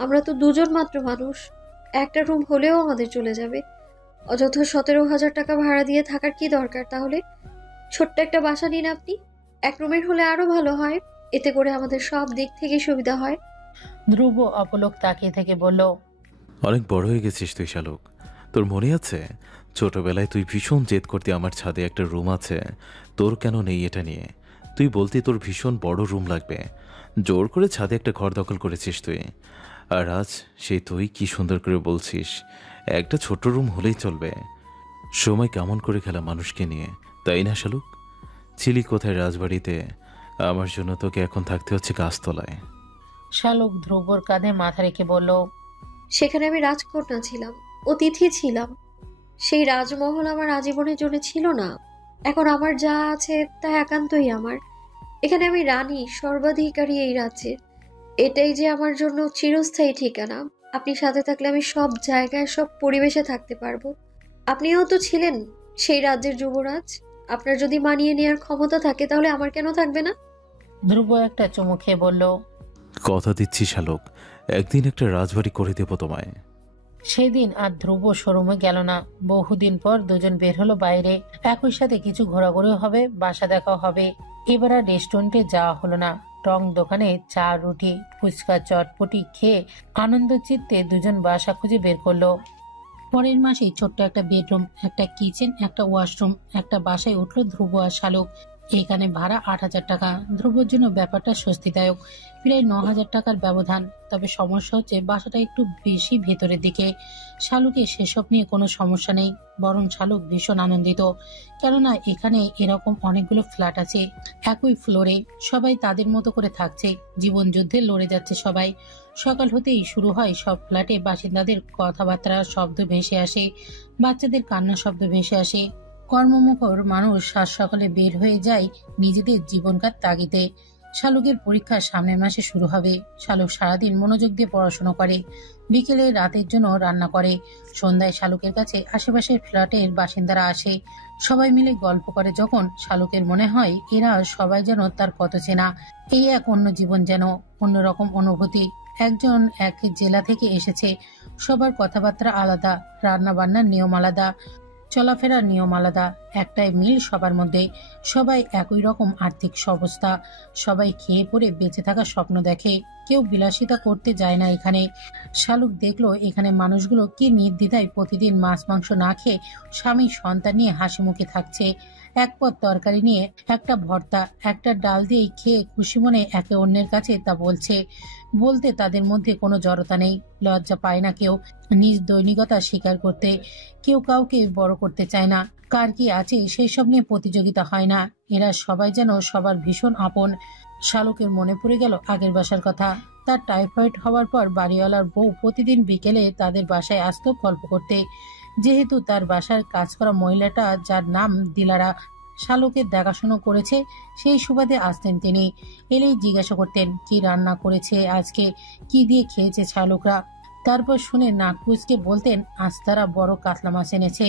আমরা তো দুজন মাত্র মানুষ। একটা রুম হলেও আমাদের চলে যাবে। অযথা 17,000 টাকা ভাড়া দিয়ে থাকার কি দরকার তাহলে? ছোট্ট একটা বাসা নিন আপনি। এক রুমের হলে আরো ভালো হয়। এতে করে আমাদের সব দিক থেকে সুবিধা হয়। ধ্রুব অপলক তাকিয়ে থেকে বলল, অনেক বড় হয়ে গেছিস তুই শালুক। তোর মনে আছে ছোটবেলায় তুই ভীষণ জেদ করতে আমার ছাদে একটা রুম আছে, তোর কেন নেই এটা নিয়ে? তুই বলতি তোর ভীষণ বড় রুম লাগবে, জোর করে ছাদে একটা ঘর দখল করেছিস তুই। আর আজ সেই তুই কি সুন্দর করে বলছিস একটা ছোট রুম হলেই চলবে। সময় কেমন করে খেলা মানুষকে নিয়ে, তাই না শালুক? ছিলি কোথায় রাজবাড়িতে, আমার জন্য তোকে এখন থাকতে হচ্ছে গাছতলায়। শালুক ধ্রুবর কাঁধে মাথা রেখে বলল, সেখানে আমি রাজকন্যা ছিলাম, অতিথি ছিলাম। সেই রাজমহল আমার আজীবনের জন্য ছিল না। এখন আমার যা আছে তা একান্তই আমার। এখানে আমি রানী, সর্বাধিকারী এই রাজ্যের। এটাই যে আমার জন্য চিরস্থায়ী ঠিকানা। আপনি সাথে থাকলে আমি সব জায়গায়, সব পরিবেশে থাকতে পারবো। আপনিও তো ছিলেন সেই রাজ্যের যুবরাজ। আপনার যদি মানিয়ে নেওয়ার ক্ষমতা থাকে তাহলে আমার কেন থাকবে না? ধ্রুব একটা চুমু খেয়ে বলল, কথা দিচ্ছি শালুক, একদিন একটা রাজবাড়ি করে দেবো তোমায়। সেদিন আর ধ্রুব শোরুমে গেল না। বহুদিন পর দুজন বের হলো বাইরে। একই সাথে কিছু ঘোরাঘুরিও হবে, বাসা দেখাও হবে। এবার আর রেস্টুরেন্টে যাওয়া হলো না। টং দোকানে চা, রুটি, ফুচকা, চটপটি খেয়ে আনন্দ চিত্তে দুজন বাসা খুঁজে বের করলো। পরের মাসেই ছোট্ট একটা বেডরুম, একটা কিচেন, একটা ওয়াশরুম, একটা বাসায় উঠলো ধ্রুব আর শালুক। এখানে ভাড়া 8,000 টাকা। ধ্রুবর জন্য ব্যাপারটা স্বস্তিদায়ক। প্রায় 9,000 টাকার ব্যবধান। তবে সমস্যা হচ্ছে বাসাটা একটু বেশি ভেতরের দিকে। শালুকে সেসব নিয়ে কোনো সমস্যা নেই, বরং শালুক ভীষণ আনন্দিত। কেননা এখানে এরকম অনেকগুলো ফ্ল্যাট আছে একই ফ্লোরে, সবাই তাদের মতো করে থাকছে, জীবন যুদ্ধে লড়ে যাচ্ছে সবাই। সকাল হতেই শুরু হয় সব ফ্ল্যাটে বাসিন্দাদের কথাবার্তার শব্দ ভেসে আসে, বাচ্চাদের কান্নার শব্দ ভেসে আসে। কর্মমুখর মানুষ সাত সকালে বের হয়ে যায় নিজেদের জীবনকার তাগিদে। শালুকের পরীক্ষা সামনের মাসে শুরু হবে। শালুক সারাদিন মনোযোগ দিয়ে পড়াশোনা করে, বিকেলে রাতের জন্য রান্না করে। সন্ধ্যায় শালুকের কাছে আশেপাশের ফ্ল্যাটের বাসিন্দারা আসে, সবাই মিলে গল্প করে। যখন শালুকের মনে হয় এরা সবাই যেন তার কত চেনা, এই এক অন্য জীবন, যেন অন্যরকম অনুভূতি। একজন এক জেলা থেকে এসেছে, সবার কথাবার্তা আলাদা, রান্না বান্নার নিয়ম আলাদা, চলাফেরার নিয়ম আলাদা। একটাই মিল সবার মধ্যে, সবাই একই রকম আর্থিক অবস্থা। সবাই খেয়ে পরে বেঁচে থাকার স্বপ্ন দেখে, কেউ বিলাসিতা করতে যায় না এখানে। শালুক দেখলো এখানে মানুষগুলো কি নির্দ্বিধায় প্রতিদিন মাছ মাংস না খেয়ে স্বামী সন্তান নিয়ে হাসি মুখে থাকছে। এক পদ তরকারি নিয়ে একটা ভর্তা একটা ডাল দিয়ে খেয়ে খুশি মনে একে অন্যের কাছে তা বলতে তাদের মধ্যে কোনো জড়তা নেই। লজ্জা পায় না কেউ নিজ দৈনিকতা স্বীকার করতে, কেউ কাউকে বড় করতে চায় না। কার কি আছে সেই সব নিয়ে প্রতিযোগিতা হয় না। এরা সবাই যেন সবার ভীষণ আপন। শালুকের মনে পড়ে গেল আগের বাসার কথা। তার টাইফয়েড হওয়ার পর বাড়িওয়ালার বউ প্রতিদিন বিকেলে তাদের বাসায় আসতো গল্প করতে। যেহেতু তার বাসার কাজ করা মহিলাটা, যার নাম দিলারা, শালুকের দেখাশুনো করেছে, সেই সুবাদে আসতেন তিনি। এলেই জিজ্ঞাসা করতেন কি রান্না করেছে আজকে, কি দিয়ে খেয়েছে শালুকরা। তারপর শুনে নাক কুঁচকে বলতেন আজ তারা বড় কাতলা মাছ এনেছে,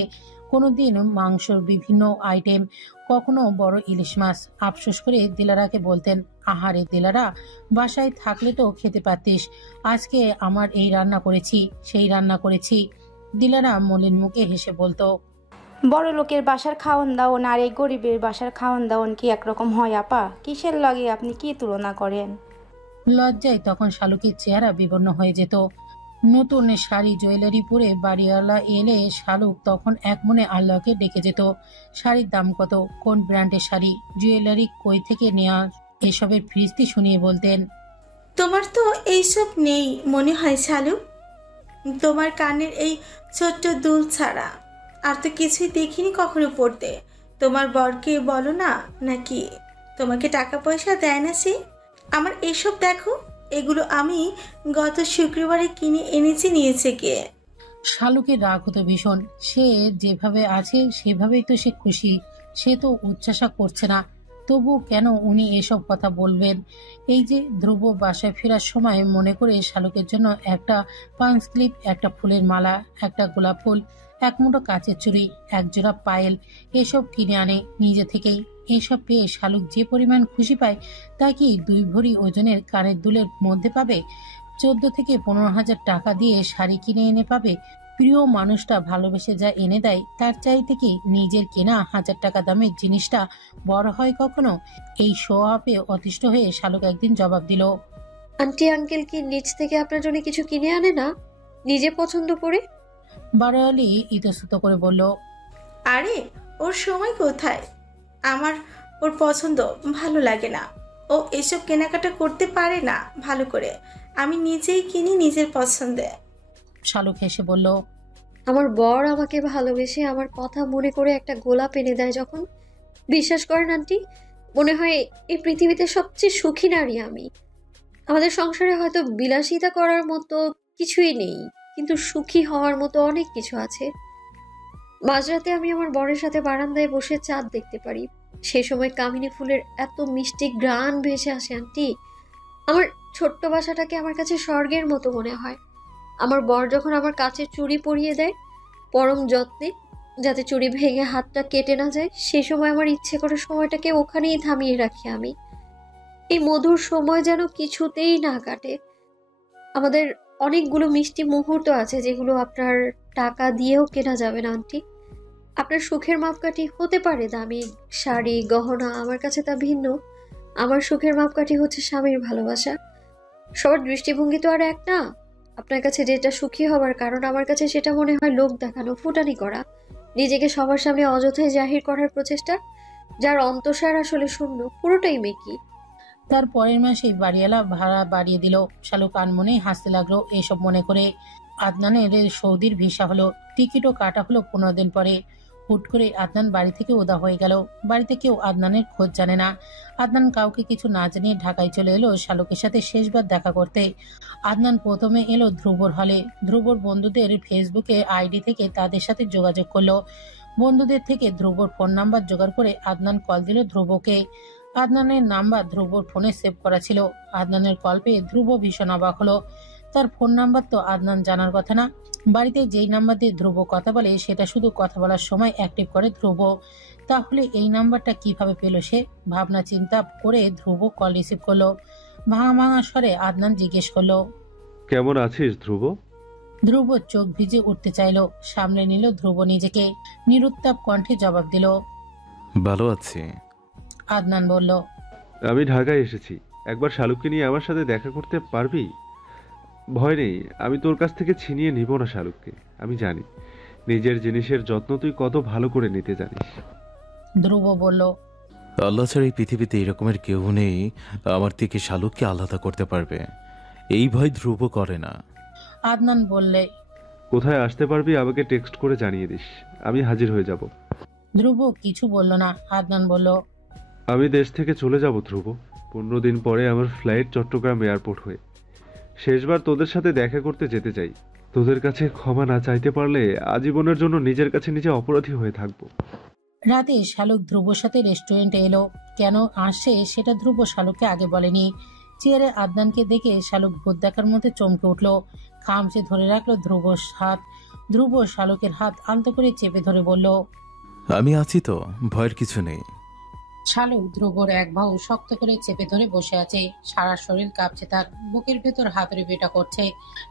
কোনোদিন মাংসর বিভিন্ন আইটেম, কখনো বড় ইলিশ মাছ। আফসোস করে দিলারাকে বলতেন, আহারে দিলারা, বাসায় থাকলে তো খেতে পারতিস, আজকে আমার এই রান্না করেছি সেই রান্না করেছি। দিলারা মলিন মুখে হেসে বলতো, বড় লোকের বাসার খাওয়ান দাওয়ান আর এই গরিবের বাসার খাওয়ান দাওয়ান কি একরকম হয় আপা? কিসের লগে আপনি কি তুলনা করেন? লজ্জায় তখন শালুকের চেহারা বিবর্ণ হয়ে যেত। নতুন শাড়ি জুয়েলারি পরে বাড়িওয়ালা এলে শালুক তখন এক মনে আল্লাহকে ডেকে যেত। শাড়ির দাম কত, কোন ব্র্যান্ডের শাড়ি, জুয়েলারি কই থেকে নেওয়া, এসবের ফিরিস্তি শুনিয়ে বলতেন, তোমার তো এইসব নেই মনে হয় শালু। তোমার কানের এই ছোট্ট দুল ছাড়া আর তো কিছুই দেখিনি কখনো পড়তে। তোমার বরকে বলো না নাকি তোমাকে টাকা পয়সা দেয় না সে? আমার এসব দেখো, এগুলো আমি গত শুক্রবারে কিনে এনেছি, নিয়েছে কে? শালুকের রাগ হতো ভীষণ। সে যেভাবে আছে সেভাবেই তো সে খুশি, সে তো উচ্চাসা করছে না, তবু কেন উনি এসব কথা বলবেন? এই যে ধ্রুব বাসায় ফেরার সময় মনে করে শালুকের জন্য একটা পাঞ্চ ক্লিপ, একটা ফুলের মালা, একটা গোলাপ ফুল, এক মুঠো কাচের চুড়ি, এক জোড়া পায়েল, এসব কিনে আনে নিজে থেকেই। এসব পেয়ে শালুক যে পরিমাণ খুশি পায় তা কি 2 ভরি ওজনের কানের দুলের মধ্যে পাবে? 14 থেকে 15,000 টাকা দিয়ে শাড়ি কিনে এনে পাবে? প্রিয় মানুষটা ভালোবেসে যা এনে দেয় তার চাইতে কি নিজের কেনা 1000 টাকা দামের জিনিসটা বড় হয় কখনো? এই শো আপে অতিষ্ঠ হয়ে শালুক একদিন জবাব দিল, আন্টি আঙ্কেল কি নিজ থেকে আপনার জন্য কিছু কিনে আনে না নিজে পছন্দ করে? বাড়ালি ইতস্তত করে বলল, আরে ওর সময় কোথায়? আমার ওর পছন্দ ভালো লাগে না, ও এসব কেনাকাটা করতে পারে না ভালো করে। আমি নিজেই কিনি নিজের পছন্দে। শালুক হেসে বলল, আমার বর আমাকে ভালোবেসে আমার কথা মনে করে একটা গোলাপ এনে দেয় যখন, বিশ্বাস করেন আন্টি, মনে হয় এই পৃথিবীতে সবচেয়ে সুখী নারী আমি। আমাদের সংসারে হয়তো বিলাসিতা করার মতো কিছুই নেই, কিন্তু সুখী হওয়ার মতো অনেক কিছু আছে। মাঝরাতে আমি আমার বরের সাথে বারান্দায় বসে চাঁদ দেখতে পারি। সেই সময় কামিনী ফুলের এত মিষ্টি ঘ্রাণ ভেসে আসে আন্টি, আমার ছোট্ট বাসাটাকে আমার কাছে স্বর্গের মতো মনে হয়। আমার বর যখন আমার কাছে চুড়ি পরিয়ে দেয় পরম যত্নে, যাতে চুড়ি ভেঙে হাতটা কেটে না যায়, সেই সময় আমার ইচ্ছে করে সময়টাকে ওখানেই থামিয়ে রাখি আমি। এই মধুর সময় যেন কিছুতেই না কাটে। আমাদের অনেকগুলো মিষ্টি মুহূর্ত আছে যেগুলো আপনার টাকা দিয়েও কেনা যাবে না আন্টি। আপনার সুখের মাপকাঠি হতে পারে দামি শাড়ি গহনা, আমার কাছে তা ভিন্ন। আমার সুখের মাপকাঠি হচ্ছে স্বামীর ভালোবাসা। সবার দৃষ্টিভঙ্গি তো আর এক না। আপনার কাছে যেটা সুখী হবার কারণ, আমার কাছে সেটা মনে হয় লোক দেখানো, ফুটানি করা, নিজেকে সবার সামনে অযথায় জাহির করার প্রচেষ্টা, যার অন্তঃসার আসলে শূন্য, পুরোটাই মেকি। তার পরের মাসেই বাড়িওয়ালা ভাড়া বাড়িয়ে দিল। শালুক আনমনেই হাসতে লাগলো এসব মনে করে। আদনানের সৌদির ভিসা হলো, টিকিটও কাটা হলো 15 দিন পরে। হুট করে আদনান বাড়ি থেকে উদা হয়ে গেল। বাড়িতে কেউ আদনানের খোঁজ জানে না। আদনান কাউকে কিছু না জানিয়ে ঢাকায় চলে এলো শালুকের সাথে শেষবার দেখা করতে। আদনান প্রথমে এলো ধ্রুবর হলে। ধ্রুবর বন্ধুদের ফেসবুকে আইডি থেকে তাদের সাথে যোগাযোগ করলো। বন্ধুদের থেকে ধ্রুবর ফোন নাম্বার জোগাড় করে আদনান কল দিল ধ্রুবকে। আদনানের নাম্বার ধ্রুবর ফোনে সেভ করা ছিল। আদনানের কল পেয়ে ধ্রুব ভীষণ অবাক হলো। তার ফোন নাম্বার তো আদনান জানার কথা না। বাড়িতে যেই নাম্বার দিয়ে ধ্রুব কথা বলে সেটা শুধু কথা বলার সময় অ্যাক্টিভ করে ধ্রুব। তাহলে এই নাম্বারটা কিভাবে পেল সে? ভাবনা চিন্তা করে ধ্রুব কল রিসিভ করলো। ভাঙা ভাঙা স্বরে আদনান জিজ্ঞেস করলো, কেমন আছিস ধ্রুব? ধ্রুব চোখ ভিজে উঠতে চাইলো। সামনে নিল ধ্রুব নিজেকে। নিরুত্তাপ কণ্ঠে জবাব দিল, ভালো আছি। আদনান বলল, আমি ঢাকায় এসেছি, একবার শালুককে নিয়ে আমার সাথে দেখা করতে পারবি? ভয় নেই, আমি তোর কাছ থেকে ছিনিয়ে নিব না শালুককে। আমি জানি নিজের জিনিসের যত্ন তুই কত ভালো করে নিতে জানিস। ধ্রুব বলল, আল্লাহ ছাড়া এই পৃথিবীতে এরকমের কেউ নেই আমার থেকে শালুককে আলাদা করতে পারবে। এই ভয় ধ্রুব করে না। আদনান বললে, কোথায় আসতে পারবি আমাকে টেক্সট করে জানিয়ে দিস, আমি হাজির হয়ে যাব। ধ্রুব কিছু বলল না। আদনান বলল, আমি দেশ থেকে চলে যাব ধ্রুব। 15 দিন পরে আমার ফ্লাইট চট্টগ্রাম এয়ারপোর্ট হয়ে। শেষবার তোদের সাথে দেখা করতে যেতে চাই। তোদের কাছে ক্ষমা না চাইতে পারলে আজীবনের জন্য নিজের কাছে নিজে অপরাধী হয়ে থাকবো। রাতে শালুক ধ্রুবর সাথে রেস্টুরেন্টে এলো। কেন আসছে সেটা ধ্রুব শালুককে আগে বলেনি। চেয়ারে আদনানকে দেখে শালুক ভূত দেখার মতো চমকে উঠল। খামচে ধরে রাখলো ধ্রুবর হাত। ধ্রুব শালুকের হাত আলতো করে চেপে ধরে বলল, আমি আছি তো, ভয়ের কিছু নেই। শালুক ধ্রুবর এক বাহু শক্ত করে চেপে ধরে বসে আছে। সারা শরীর কাঁপছে, তার বুকের ভেতর হাতুড়ি পেটা করছে।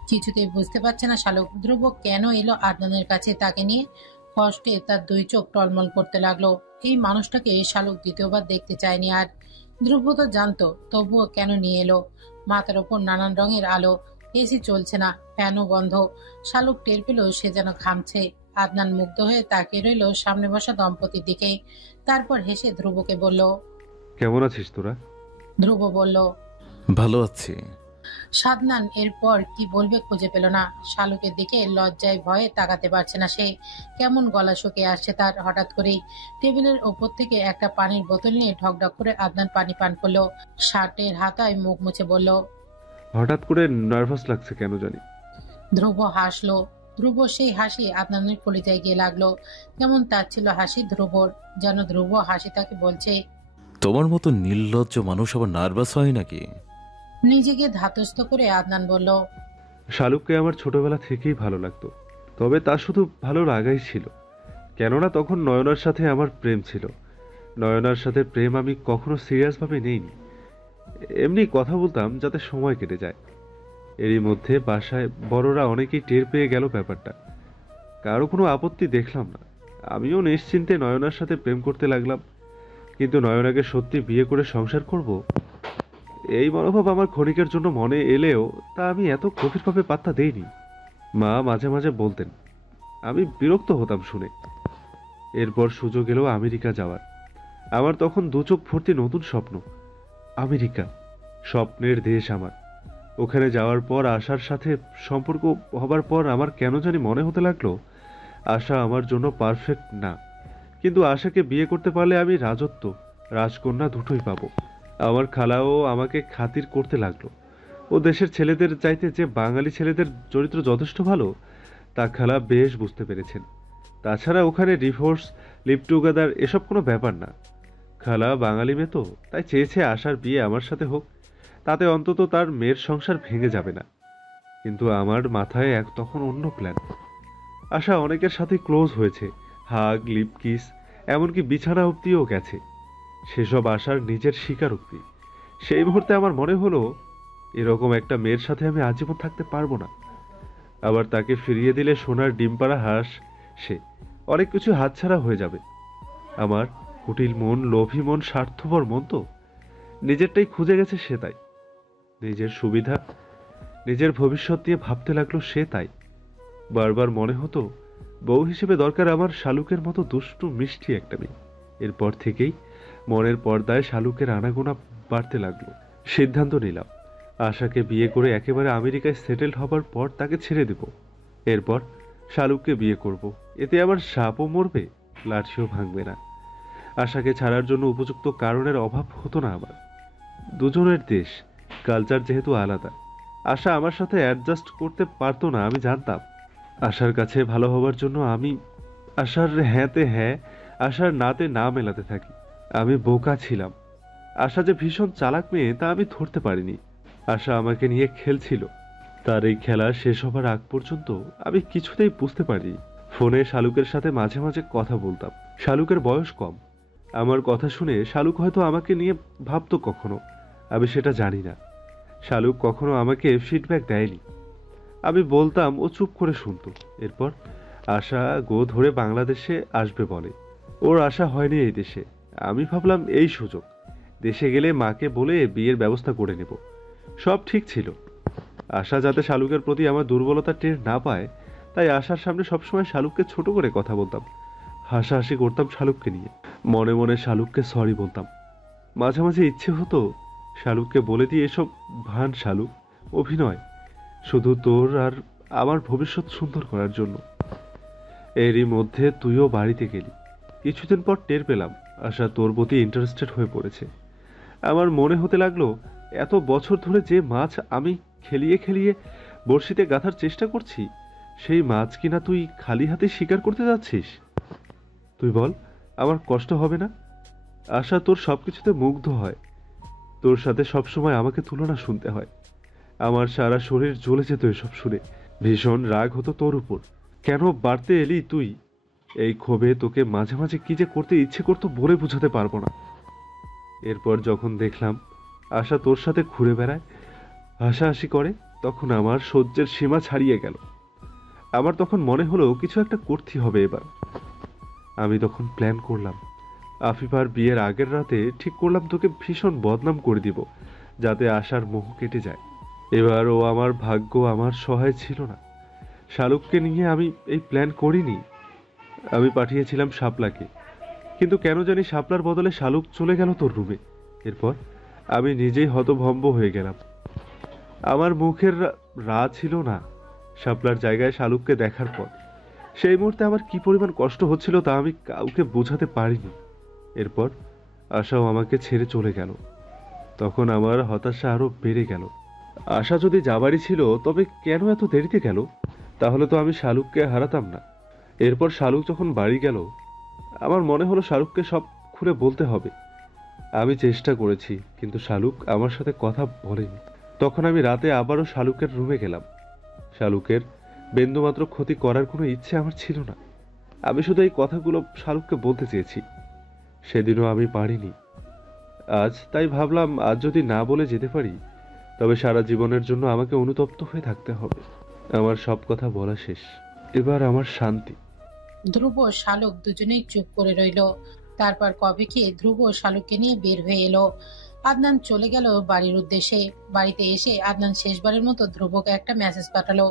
কিছুতেই বুঝতে পারছে না শালুক ধ্রুব কেন এলো আদনানের কাছে তাকে নিয়ে। কষ্টে তার দুই চোখ টলমল করতে লাগলো। এই মানুষটাকে শালুক দ্বিতীয়বার দেখতে চায়নি আর। ধ্রুব তো জানতো, তবুও কেন নিয়ে এলো। মাথার ওপর নানান রঙের আলো, এসি চলছে না, ফ্যানও বন্ধ। শালুক টের পেল সে যেন ঘামছে। আদনান মুগ্ধ হয়ে তাকিয়ে রইল সামনে বসা দম্পতির দিকে। তারপর হেসে ধ্রুবকে বলল, কেমন আছিস তোরা? ধ্রুব বলল, ভালো আছি। সাদনান এরপর কি বলবে খুঁজে পেল না। শালুকের দিকে লজ্জায় ভয়ে তাকাতে পারছে না সে। কেমন গলা শুকিয়ে আসছে তার হঠাৎ করেই। টেবিলের ওপর থেকে একটা পানির বোতল নিয়ে ঢকঢক করে আদনান পানি পান করলো। শার্টের হাতায় মুখ মুছে বলল, হঠাৎ করে নার্ভাস লাগছে কেন জানি। ধ্রুব হাসলো। ধ্রুব সেই হাসি আদনানের কলিজায় গিয়ে লাগলো। কেমন তার ছিল হাসি ধ্রুবর, যেন ধ্রুব হাসি তাকে বলছে। তোমার মতো নির্লজ্জ মানুষ আবার নার্ভাস হয় নাকি? নিজেকে ধাতস্থ করে আদনান বলল, শালুককে আমার ছোটবেলা থেকেই ভালো লাগতো, তবে তা শুধু ভালো লাগাই ছিল। কেননা তখন নয়নার সাথে আমার প্রেম ছিল। নয়নার সাথে প্রেম আমি কখনো সিরিয়াসভাবে নেইনি, এমনি কথা বলতাম যাতে সময় কেটে যায়। এরই মধ্যে বাসায় বড়রা অনেকেই টের পেয়ে গেল ব্যাপারটা। কারো কোনো আপত্তি দেখলাম না। আমিও নিশ্চিন্তে নয়নার সাথে প্রেম করতে লাগলাম। কিন্তু নয়নাকে সত্যি বিয়ে করে সংসার করব, এই মনোভাব আমার ক্ষণিকের জন্য মনে এলেও তা আমি এত গভীরভাবে পাত্তা দেইনি। মা মাঝে মাঝে বলতেন, আমি বিরক্ত হতাম শুনে। এরপর সুযোগ এলো আমেরিকা যাওয়ার। আমার তখন দু চোখ ভর্তি নতুন স্বপ্ন। আমেরিকা স্বপ্নের দেশ আমার। ওখানে যাওয়ার পর আশার সাথে সম্পর্ক হবার পর আমার কেন জানি মনে হতে লাগলো আশা আমার জন্য পারফেক্ট না। কিন্তু আশাকে বিয়ে করতে পারলে আমি রাজত্ব, রাজকন্যা দুটোই পাবো। আমার খালাও আমাকে খাতির করতে লাগলো। ও দেশের ছেলেদের চাইতে যে বাঙালি ছেলেদের চরিত্র যথেষ্ট ভালো তা খালা বেশ বুঝতে পেরেছেন। তাছাড়া ওখানে ডিভোর্স, লিভ টুগেদার এসব কোনো ব্যাপার না। খালা বাঙালি মেয়ে তো, তাই চেয়েছে আশার বিয়ে আমার সাথে হোক, তাতে অন্তত তার মেয়ের সংসার ভেঙে যাবে না। কিন্তু আমার মাথায় তখন অন্য প্ল্যান। আশা অনেকের সাথে ক্লোজ হয়েছে, হাগ, লিপ কিস, এমনকি বিছানা অব্দিও গেছে। সেসব আশার নিজের স্বীকারোক্তি। সেই মুহূর্তে আমার মনে হলো এরকম একটা মেয়ের সাথে আমি আজীবন থাকতে পারবো না। আবার তাকে ফিরিয়ে দিলে সোনার ডিম পাড়া হাঁস সে, অনেক কিছু হাতছাড়া হয়ে যাবে। আমার কুটিল মন, লোভী মন, স্বার্থপর মন তো নিজেরটাই খুঁজে গেছে সে তাই। নিজের সুবিধা, নিজের ভবিষ্যৎ নিয়ে ভাবতে লাগলো সে তাই। বারবার মনে হতো বউ হিসেবে দরকার আমার শালুকের মতো দুষ্টু মিষ্টি একটা মেয়ে। এরপর থেকেই মনের পর্দায় শালুকের আনাগোনা বাড়তে লাগলো। সিদ্ধান্ত নিলাম আশাকে বিয়ে করে একেবারে আমেরিকায় সেটেলড হবার পর তাকে ছেড়ে দেব। এরপর শালুককে বিয়ে করব। এতে আমার সাপও মরবে, লাঠিও ভাঙবে না। আশাকে ছাড়ার জন্য উপযুক্ত কারণের অভাব হতো না আমার। দুজনের দেশ, কালচার যেহেতু আলাদা, আশা আমার সাথে অ্যাডজাস্ট করতে পারতো না আমি জানতাম। আশার কাছে ভালো হবার জন্য আমি আশার হ্যাঁতে হ্যাঁ, আশার নাতে না মেলাতে থাকি। আমি বোকা ছিলাম। আশা যে ভীষণ চালাক মেয়ে তা আমি ধরতে পারিনি। আশা আমাকে নিয়ে খেলছিল। তার এই খেলা শেষ হবার আগ পর্যন্ত আমি কিছুতেই বুঝতে পারিনি। ফোনে শালুকের সাথে মাঝে মাঝে কথা বলতাম। শালুকের বয়স কম। আমার কথা শুনে শালুক হয়তো আমাকে নিয়ে ভাবতো কখনো, আমি সেটা জানি না। শালুক কখনো আমাকে ফিডব্যাক দেয়নি। আমি বলতাম, ও চুপ করে শুনতো। এরপর আশা গো ধরে বাংলাদেশে আসবে বলে। ওর আশা হয়নি এই দেশে। আমি ভাবলাম এই সুযোগ, দেশে গেলে মাকে বলে বিয়ের ব্যবস্থা করে নেব। সব ঠিক ছিল। আশা যাতে শালুকের প্রতি আমার দুর্বলতা টের না পায়, তাই আশার সামনে সবসময় শালুককে ছোট করে কথা বলতাম, হাসাহাসি করতাম শালুককে নিয়ে। মনে মনে শালুককে সরি বলতাম। মাঝে মাঝে ইচ্ছে হতো শালুককে বলে দিয়ে এসব ভান শালুক, অভিনয়, শুধু তোর আর আমার ভবিষ্যৎ সুন্দর করার জন্য। এরই মধ্যে তুইও বাড়িতে গেলি। কিছুদিন পর টের পেলাম আশা তোর প্রতি ইন্টারেস্টেড হয়ে পড়েছে। আমার মনে হতে লাগলো এত বছর ধরে যে মাছ আমি খেলিয়ে খেলিয়ে বড়শিতে গাঁথার চেষ্টা করছি, সেই মাছ কিনা তুই খালি হাতে শিকার করতে যাচ্ছিস। তুই বল, আমার কষ্ট হবে না? আশা তোর সবকিছুতে মুগ্ধ হয়। তোর সাথে সবসময় আমাকে তুলনা শুনতে হয়। আমার সারা শরীর জ্বলে যেত এসব শুনে। ভীষণ রাগ হতো তোর উপর। কেন বাড়তে এলি তুই? এই ক্ষোভে তোকে মাঝে মাঝে কি যে করতে ইচ্ছে করতো বলে বোঝাতে পারবো না। এরপর যখন দেখলাম আশা তোর সাথে ঘুরে বেড়ায়, হাসাহাসি করে, তখন আমার সহ্যের সীমা ছাড়িয়ে গেল। আমার তখন মনে হলো কিছু একটা করতে হবে এবার। আমি তখন প্ল্যান করলাম, আফিফার বিয়ের আগের রাতে ঠিক করলাম তোকে ভীষণ বদনাম করে দিব, যাতে আশার মোহ কেটে যায়। এবার ও আমার ভাগ্য আমার সহায় ছিল না। শালুককে নিয়ে আমি এই প্ল্যান করিনি। আমি পাঠিয়েছিলাম শাপলাকে, কিন্তু কেন জানি শাপলার বদলে শালুক চলে গেল তোর রুমে। এরপর আমি নিজেই হতভম্ব হয়ে গেলাম। আমার মুখের রা ছিল না শাপলার জায়গায় শালুককে দেখার পর। সেই মুহূর্তে আমার কি পরিমাণ কষ্ট হচ্ছিল তা আমি কাউকে বোঝাতে পারিনি। এরপর আশাও আমাকে ছেড়ে চলে গেল। তখন আমার হতাশা আরো বেড়ে গেল। আশা যদি যাবারই ছিল তবে কেন এত দেরিতে গেল? তাহলে তো আমি শালুককে হারাতাম না। এরপর শালুক যখন বাড়ি গেল, আমার মনে হলো শালুককে সব খুলে বলতে হবে। আমি চেষ্টা করেছি, কিন্তু শালুক আমার সাথে কথা বলেনি। তখন আমি রাতে আবারও শালুকের রুমে গেলাম। শালুকের বিন্দুমাত্র ক্ষতি করার কোনো ইচ্ছে আমার ছিল না। আমি শুধু এই কথাগুলো শালুককে বলতে চেয়েছি। সেদিনও আমি পারিনি। আজ তাই ভাবলাম, আজ যদি না বলে যেতে পারি তবে সারা জীবনের জন্য আমাকে অনুতপ্ত হয়ে থাকতে হবে। আমার সব কথা বলা শেষ, এবার আমার শান্তি। ধ্রুব শালুক দুজনেই চুপ করে রইল। তারপর কবে খেয়ে ধ্রুব শালুককে নিয়ে বের হয়ে এলো। আদনান চলে গেল বাড়ির উদ্দেশ্যে। বাড়িতে এসে আদনান শেষবারের মতো ধ্রুবকে একটা মেসেজ পাঠালো,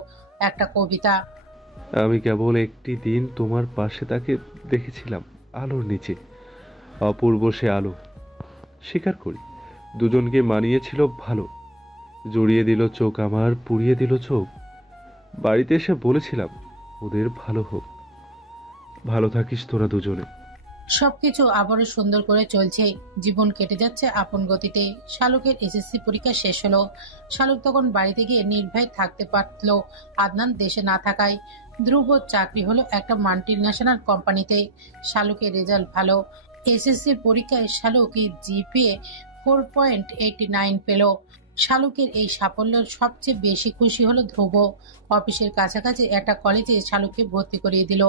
একটা কবিতা। আমি কেবল একটি দিন তোমার পাশে তাকে দেখেছিলাম, আলোর নিচে, অপূর্ব সে আলো। স্বীকার করি, দুজনকে মানিয়েছিল ভালো। জড়িয়ে দিল চোখ আমার, পুড়িয়ে দিল চোখ। বাড়িতে এসে বলেছিলাম ওদের ভালো হোক। ভালো থাকিস তোরা দুজনে। সবকিছু আবারও সুন্দর করে চলছে। জীবন কেটে যাচ্ছে আপন গতিতে। শালুকের এসএসসি পরীক্ষা শেষ হলো। শালুক তখন বাড়িতে গিয়ে নির্ভয়ে থাকতে পারল আদনান দেশে না থাকায়। ধ্রুবর চাকরি হলো একটা মাল্টিন্যাশনাল কোম্পানিতে। শালুকের রেজাল্ট ভালো। এসএসসির পরীক্ষায় শালুক জিপিএ 4.89 পেল। শালুকের এই সাফল্যের সবচেয়ে বেশি খুশি হলো ধ্রুব। অফিসের কাছাকাছি একটা কলেজে শালুককে ভর্তি করিয়ে দিল।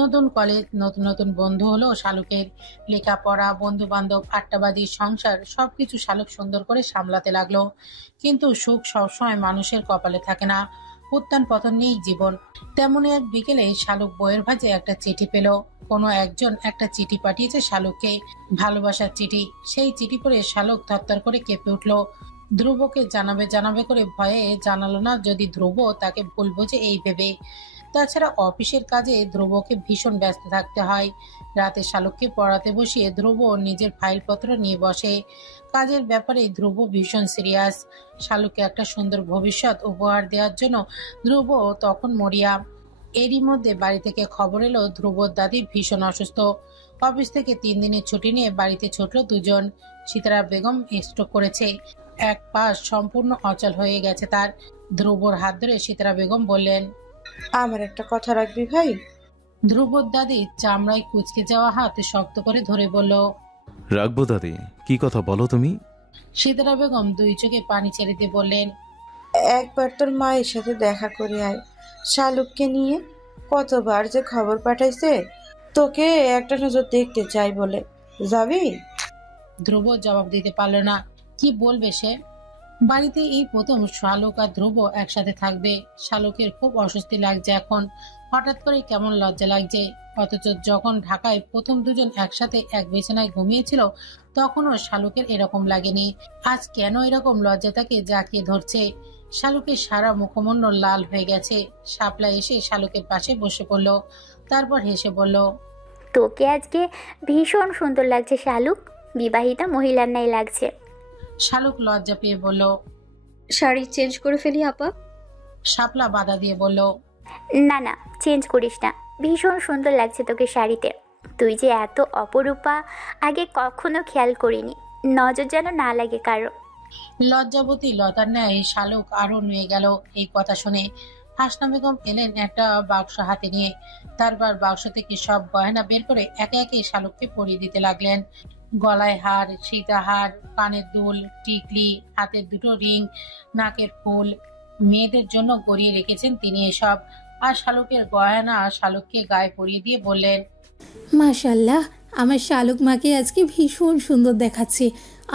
নতুন কলেজ, নতুন নতুন বন্ধু হলো শালুকের। লেখাপড়া, বন্ধু বান্ধব, আড্ডাবাদী, সংসার সবকিছু শালুক সুন্দর করে সামলাতে লাগলো। কিন্তু সুখ সবসময় মানুষের কপালে থাকে না। উত্থান পতন নেই জীবন। তেমনই এক বিকেলে শালুক বইয়ের ভাঁজে একটা চিঠি পেল। কোনো একজন একটা চিঠি পাঠিয়েছে শালুককে, ভালোবাসার চিঠি। সেই চিঠি পড়ে শালুক থরথর করে কেঁপে উঠল। ধ্রুবকে জানাবে জানাবে করে ভয়ে জানালো না, যদি ধ্রুব তাকে ভুল বোঝে এই ভেবে। তাছাড়া অফিসের কাজে ধ্রুবকে ভীষণ ব্যস্ত থাকতে হয়। রাতে শালুককে পড়াতে বসিয়ে ধ্রুব নিজের ফাইলপত্র নিয়ে বসে। কাজের ব্যাপারে ধ্রুব ভীষণ সিরিয়াস। শালুককে একটা সুন্দর ভবিষ্যৎ উপহার দেওয়ার জন্য ধ্রুব তখন মরিয়া। এরই মধ্যে বাড়ি থেকে খবর এলো ধ্রুবর দাদি ভীষণ অসুস্থ। অফিস থেকে 3 দিনের ছুটি নিয়ে বাড়িতে ছুটল দুজন। সিতারা বেগম স্ট্রোক করেছে। এক পাশ সম্পূর্ণ অচল হয়ে গেছে তার। ধ্রুবর হাত ধরে সিতারা বেগম বললেন, আমার একটা কথা রাখবি ভাই? ধ্রুবর দাদি চামড়ায় কুঁচকে যাওয়া হাতে শক্ত করে ধরে বলল, রাখবো দাদি। কি কথা বলো তুমি? সিতারা বেগম 2 চোখে পানি ছেড়ে দিয়ে বললেন, একবার তোর মায়ের সাথে দেখা করে আয়, শালুককে নিয়ে। কতবার যে খবর পাঠাইছে তোকে একটা নজর দেখতে চাই বলে। যাবি? ধ্রুব জবাব দিতে পারল না। কি বলবে সে? বাড়িতে এই প্রথম শালুক আর ধ্রুব একসাথে থাকবে। শালুকের খুব অস্বস্তি লাগছে এখন। হঠাৎ করে কেমন লজ্জা লাগছে। অথচ যখন ঢাকায় প্রথম দুজন একসাথে এক বিছানায় ঘুমিয়েছিল তখনও শালুকের এরকম লাগেনি। আজ কেন এরকম লজ্জা তাকে জাঁকিয়ে ধরছে? শালুকের সারা মুখমণ্ডল লাল হয়ে গেছে। শাপলা এসে শালুকের পাশে বসে পড়ল। তারপর হেসে বলল, তোকে আজকে ভীষণ সুন্দর লাগছে শালুক, বিবাহিতা মহিলার ন্যায় লাগছে। শালুক লজ্জা পেয়ে বলল। শাড়ি চেঞ্জ করে ফেলি আপা? শাপলা বাধা দিয়ে বলল। না না, চেঞ্জ করিস না, ভীষণ সুন্দর লাগছে তোকে শাড়িতে। তুই যে এত অপরূপা আগে কখনো খেয়াল করিনি, নজর যেন না লাগে কারো। লজ্জাবতী লতার ন্যায় শালুক আরো নুয়ে গেল। এই কথা শুনে হাসনা বেগম এলেন একটা বাক্স হাতে নিয়ে। তারপর বাক্স থেকে সব গয়না বের করে একে একে শালুককে পরিয়ে দিতে লাগলেন। গলায় হার, সীতাহার, কানের দুল, টিকলি, হাতের দুটো রিং, নাকের ফুল, মেয়েদের জন্য গড়িয়ে রেখেছেন তিনি এসব। আর শালুকের গয়না শালুককে গায়ে পরিয়ে দিয়ে বললেন, মাশাল্লাহ, আমার শালুক মাকে আজকে ভীষণ সুন্দর দেখাচ্ছে।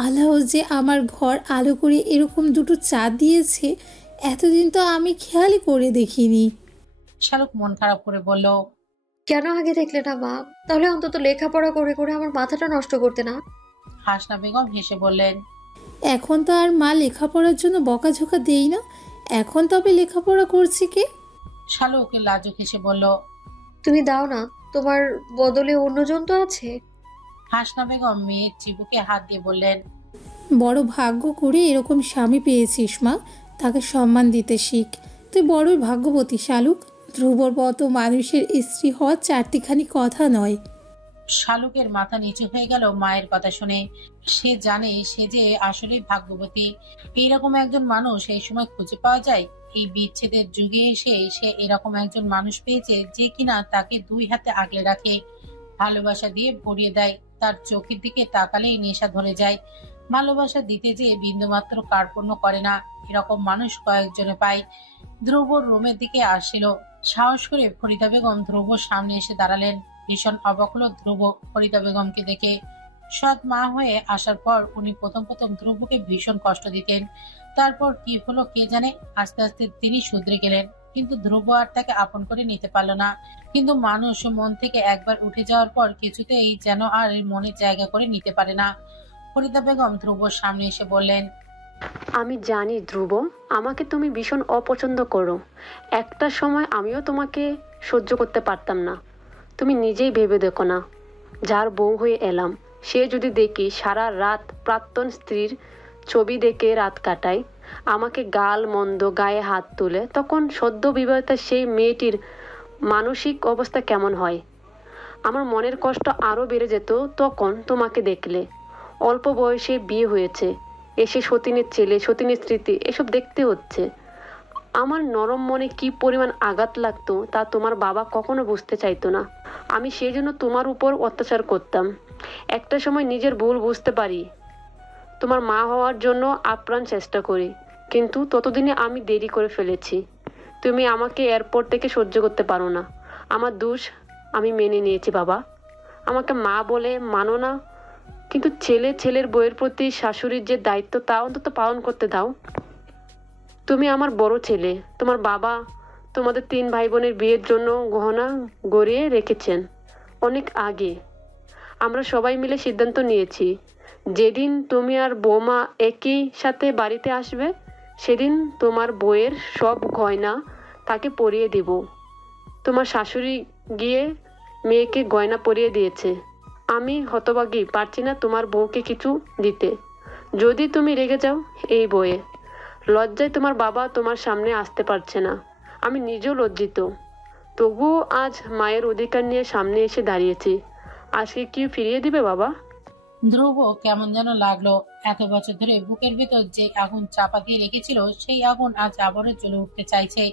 আল্লাহ যে আমার ঘর আলো করে এরকম দুটো চাঁদ দিয়েছে, এতদিন তো আমি খেয়ালই করে দেখিনি। শালুক মন খারাপ করে বলল, কেন আগে দেখলে না মা? তাহলে অন্তত লেখাপড়া করে করে আমার মাথাটা নষ্ট করতে না। হাসনা বেগম হেসে বললেন, এখন তো আর মা লেখাপড়ার জন্য বকাঝোকা দেই না, এখন তবে লেখাপড়া করছে কে? শালুক লাজুক হেসে বলল, তুমি দাও না, তোমার বদলে অন্যজন তো আছে। হাসনা বেগম মেয়ের চিবুকে হাত দিয়ে বললেন, বড় ভাগ্য করে এরকম স্বামী পেয়েছিস মা, তাকে সম্মান দিতে শিখ। তুই বড়ই ভাগ্যবতী শালুক। ধ্রুবর মতো মানুষের স্ত্রী হওয়া চারটিখানি কথা নয়। শালুকের মাথা নিচু হয়ে গেল মায়ের কথা শুনে। সে জানে সে যে আসলে ভাগ্যবতী। এইরকম একজন মানুষ এই সময় খুঁজে পাওয়া যায়? এই বিচ্ছেদের যুগে এসে সে এরকম একজন মানুষ পেয়েছে যে কিনা তাকে দুই হাতে আগলে রাখে, ভালোবাসা দিয়ে ভরিয়ে দেয়। তার চোখের দিকে তাকালেই নেশা ধরে যায়। ভালোবাসা দিতে যে বিন্দুমাত্র কার্পণ্য করে না, এরকম মানুষ কয়েকজনে পায়। ধ্রুব রুমের দিকে আসছিল। সাহস করে ফরিদা বেগম ধ্রুবর সামনে এসে দাঁড়ালেন। ভীষণ অবাক হলো ধ্রুব ফরিদা বেগমকে দেখে। সৎ মা হয়ে আসার পর উনি প্রথম প্রথম ধ্রুবকে ভীষণ কষ্ট দিতেন। তারপর কি হলো কে জানে, আস্তে আস্তে তিনি শুধরে গেলেন। কিন্তু ধ্রুব আর তাকে আপন করে নিতে পারল না। কিন্তু মানুষ মন থেকে একবার উঠে যাওয়ার পর কিছুতেই যেন আর মনের জায়গা করে নিতে পারে না। ফরিদা বেগম ধ্রুবর সামনে এসে বললেন, আমি জানি ধ্রুব, আমাকে তুমি ভীষণ অপছন্দ করো। একটা সময় আমিও তোমাকে সহ্য করতে পারতাম না। তুমি নিজেই ভেবে দেখো না, যার বউ হয়ে এলাম সে যদি দেখি সারা রাত প্রাক্তন স্ত্রীর ছবি দেখে রাত কাটায়, আমাকে গাল মন্দ গায়ে হাত তুলে, তখন সদ্য বিবাহিতা সেই মেয়েটির মানসিক অবস্থা কেমন হয়? আমার মনের কষ্ট আরও বেড়ে যেত তখন তোমাকে দেখলে। অল্প বয়সে বিয়ে হয়েছে, এসে সতীনের ছেলে, সতীনের স্মৃতি এসব দেখতে হচ্ছে। আমার নরম মনে কি পরিমাণ আঘাত লাগতো তা তোমার বাবা কখনো বুঝতে চাইতো না। আমি সেই জন্য তোমার উপর অত্যাচার করতাম। একটা সময় নিজের ভুল বুঝতে পারি, তোমার মা হওয়ার জন্য আপ্রাণ চেষ্টা করি, কিন্তু ততদিনে আমি দেরি করে ফেলেছি। তুমি আমাকে এরপর থেকে সহ্য করতে পারো না। আমার দোষ, আমি মেনে নিয়েছি বাবা। আমাকে মা বলে মানো না, কিন্তু ছেলের বউয়ের প্রতি শাশুড়ির যে দায়িত্ব তা অন্তত পালন করতে দাও। তুমি আমার বড় ছেলে, তোমার বাবা তোমাদের 3 ভাই বোনের বিয়ের জন্য গহনা গড়িয়ে রেখেছেন অনেক আগে। আমরা সবাই মিলে সিদ্ধান্ত নিয়েছি, যেদিন তুমি আর বৌমা একই সাথে বাড়িতে আসবে সেদিন তোমার বউয়ের সব গয়না তাকে পরিয়ে দেব। তোমার শাশুড়ি গিয়ে মেয়েকে গয়না পরিয়ে দিয়েছে। আমি হতভাগী, পারছি না তোমার বউকে কিছু দিতে। যদি তুমি রেগে যাও এই বয়ে, লজ্জায় তোমার বাবা তোমার সামনে আসতে পারছে না। আমি নিজেও লজ্জিত, তবুও আজ মায়ের অধিকার নিয়ে সামনে এসে দাঁড়িয়েছি। আজকে কি ফিরিয়ে দিবে বাবা? ধ্রুব কেমন যেন লাগলো। এত বছর ধরে বুকের ভেতর যে আগুন চাপা দিয়ে রেখেছিল সেই আগুন আজ আবারও জ্বলে উঠতে চাইছে।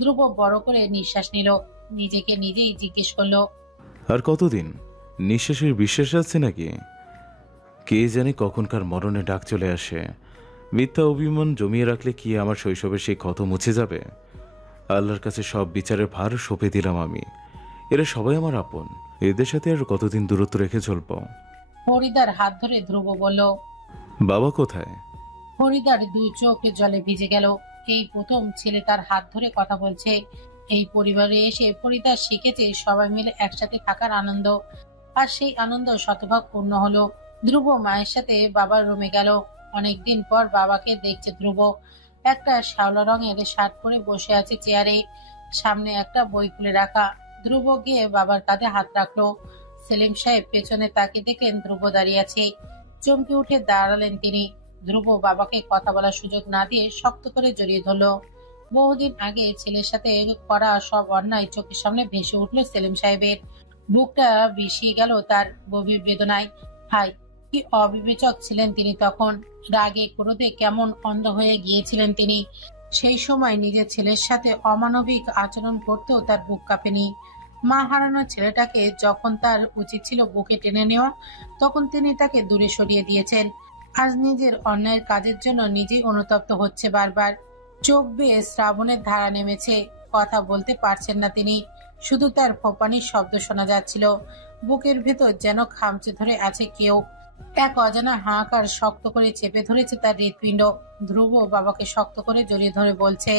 ধ্রুব বড় করে নিঃশ্বাস নিল। নিজেকে নিজেই জিজ্ঞেস করলো, আর কতদিন? নিঃশ্বাসের বিশ্বাস আছে নাকি? কে জানে কখনকার মরণে ডাক চলে আসে। মিথ্যা অভিমান জমিয়ে রাখলে কি আমার শৈশবের সেই ক্ষত মুছে যাবে? আল্লাহর কাছে সব বিচারের ভার সঁপে দিলাম আমি। এরা সবাই আমার আপন, এদের সাথে আর কতদিন দূরত্ব রেখে চলব? ফরিদার হাত ধরে ধ্রুব বলল, বাবা কোথায়? ফরিদার 2 চোখ জলে ভিজে গেল। এই প্রথম ছেলে তার হাত ধরে কথা বলছে। এই পরিবারে এসে ফরিদা শিখেছে সবাই মিলে একসাথে থাকার আনন্দ, আর সেই আনন্দ শতভাগ পূর্ণ হলো। ধ্রুব মায়ের সাথে বাবার রুমে গেল। অনেকদিন পর বাবাকে দেখছে ধ্রুব। একটা শ্যাওলা রঙের শার্ট পরে বসে আছে চেয়ারে, সামনে একটা বই খুলে রাখা। ধ্রুব গিয়ে বাবার কাঁধে হাত রাখলো। সেলিম সাহেব পেছনে তাকিয়ে দেখলেন ধ্রুব দাঁড়িয়ে আছে। চমকে উঠে দাঁড়ালেন তিনি। ধ্রুব বাবাকে কথা বলার সুযোগ না দিয়ে শক্ত করে জড়িয়ে ধরল। বহুদিন আগে ছেলের সাথে করা সব অন্যায় চোখের সামনে ভেসে উঠল সেলিম সাহেবের। বুকটা বিষিয়ে গেল তার গভীর বেদনায়। হায়, কি অবিবেচক ছিলেন তিনি তখন। রাগে ক্রোধে কেমন অন্ধ হয়ে গিয়েছিলেন তিনি। সেই সময় নিজের ছেলের সাথে অমানবিক আচরণ করতেও তার বুক কাঁপেনি। মা হারানো ছেলেটাকে যখন তার উচিত ছিল বুকে টেনে নেওয়া, তখন তিনি তাকে দূরে সরিয়ে দিয়েছেন। আজ নিজের অন্যায়ের কাজের জন্য নিজেই অনুতপ্ত হচ্ছে বারবার। চোখ বেয়ে শ্রাবণের ধারা নেমেছে। কথা বলতে পারছেন না তিনি। শুধু তার ফোঁপানির শব্দ শোনা যাচ্ছিল। বুকের ভেতর যেন খামচে ধরে আছে কেউ। এক অজানা হাহাকার শক্ত করে চেপে ধরেছে তার হৃৎপিণ্ড। ধ্রুব বাবাকে শক্ত করে জড়িয়ে ধরে বলছে,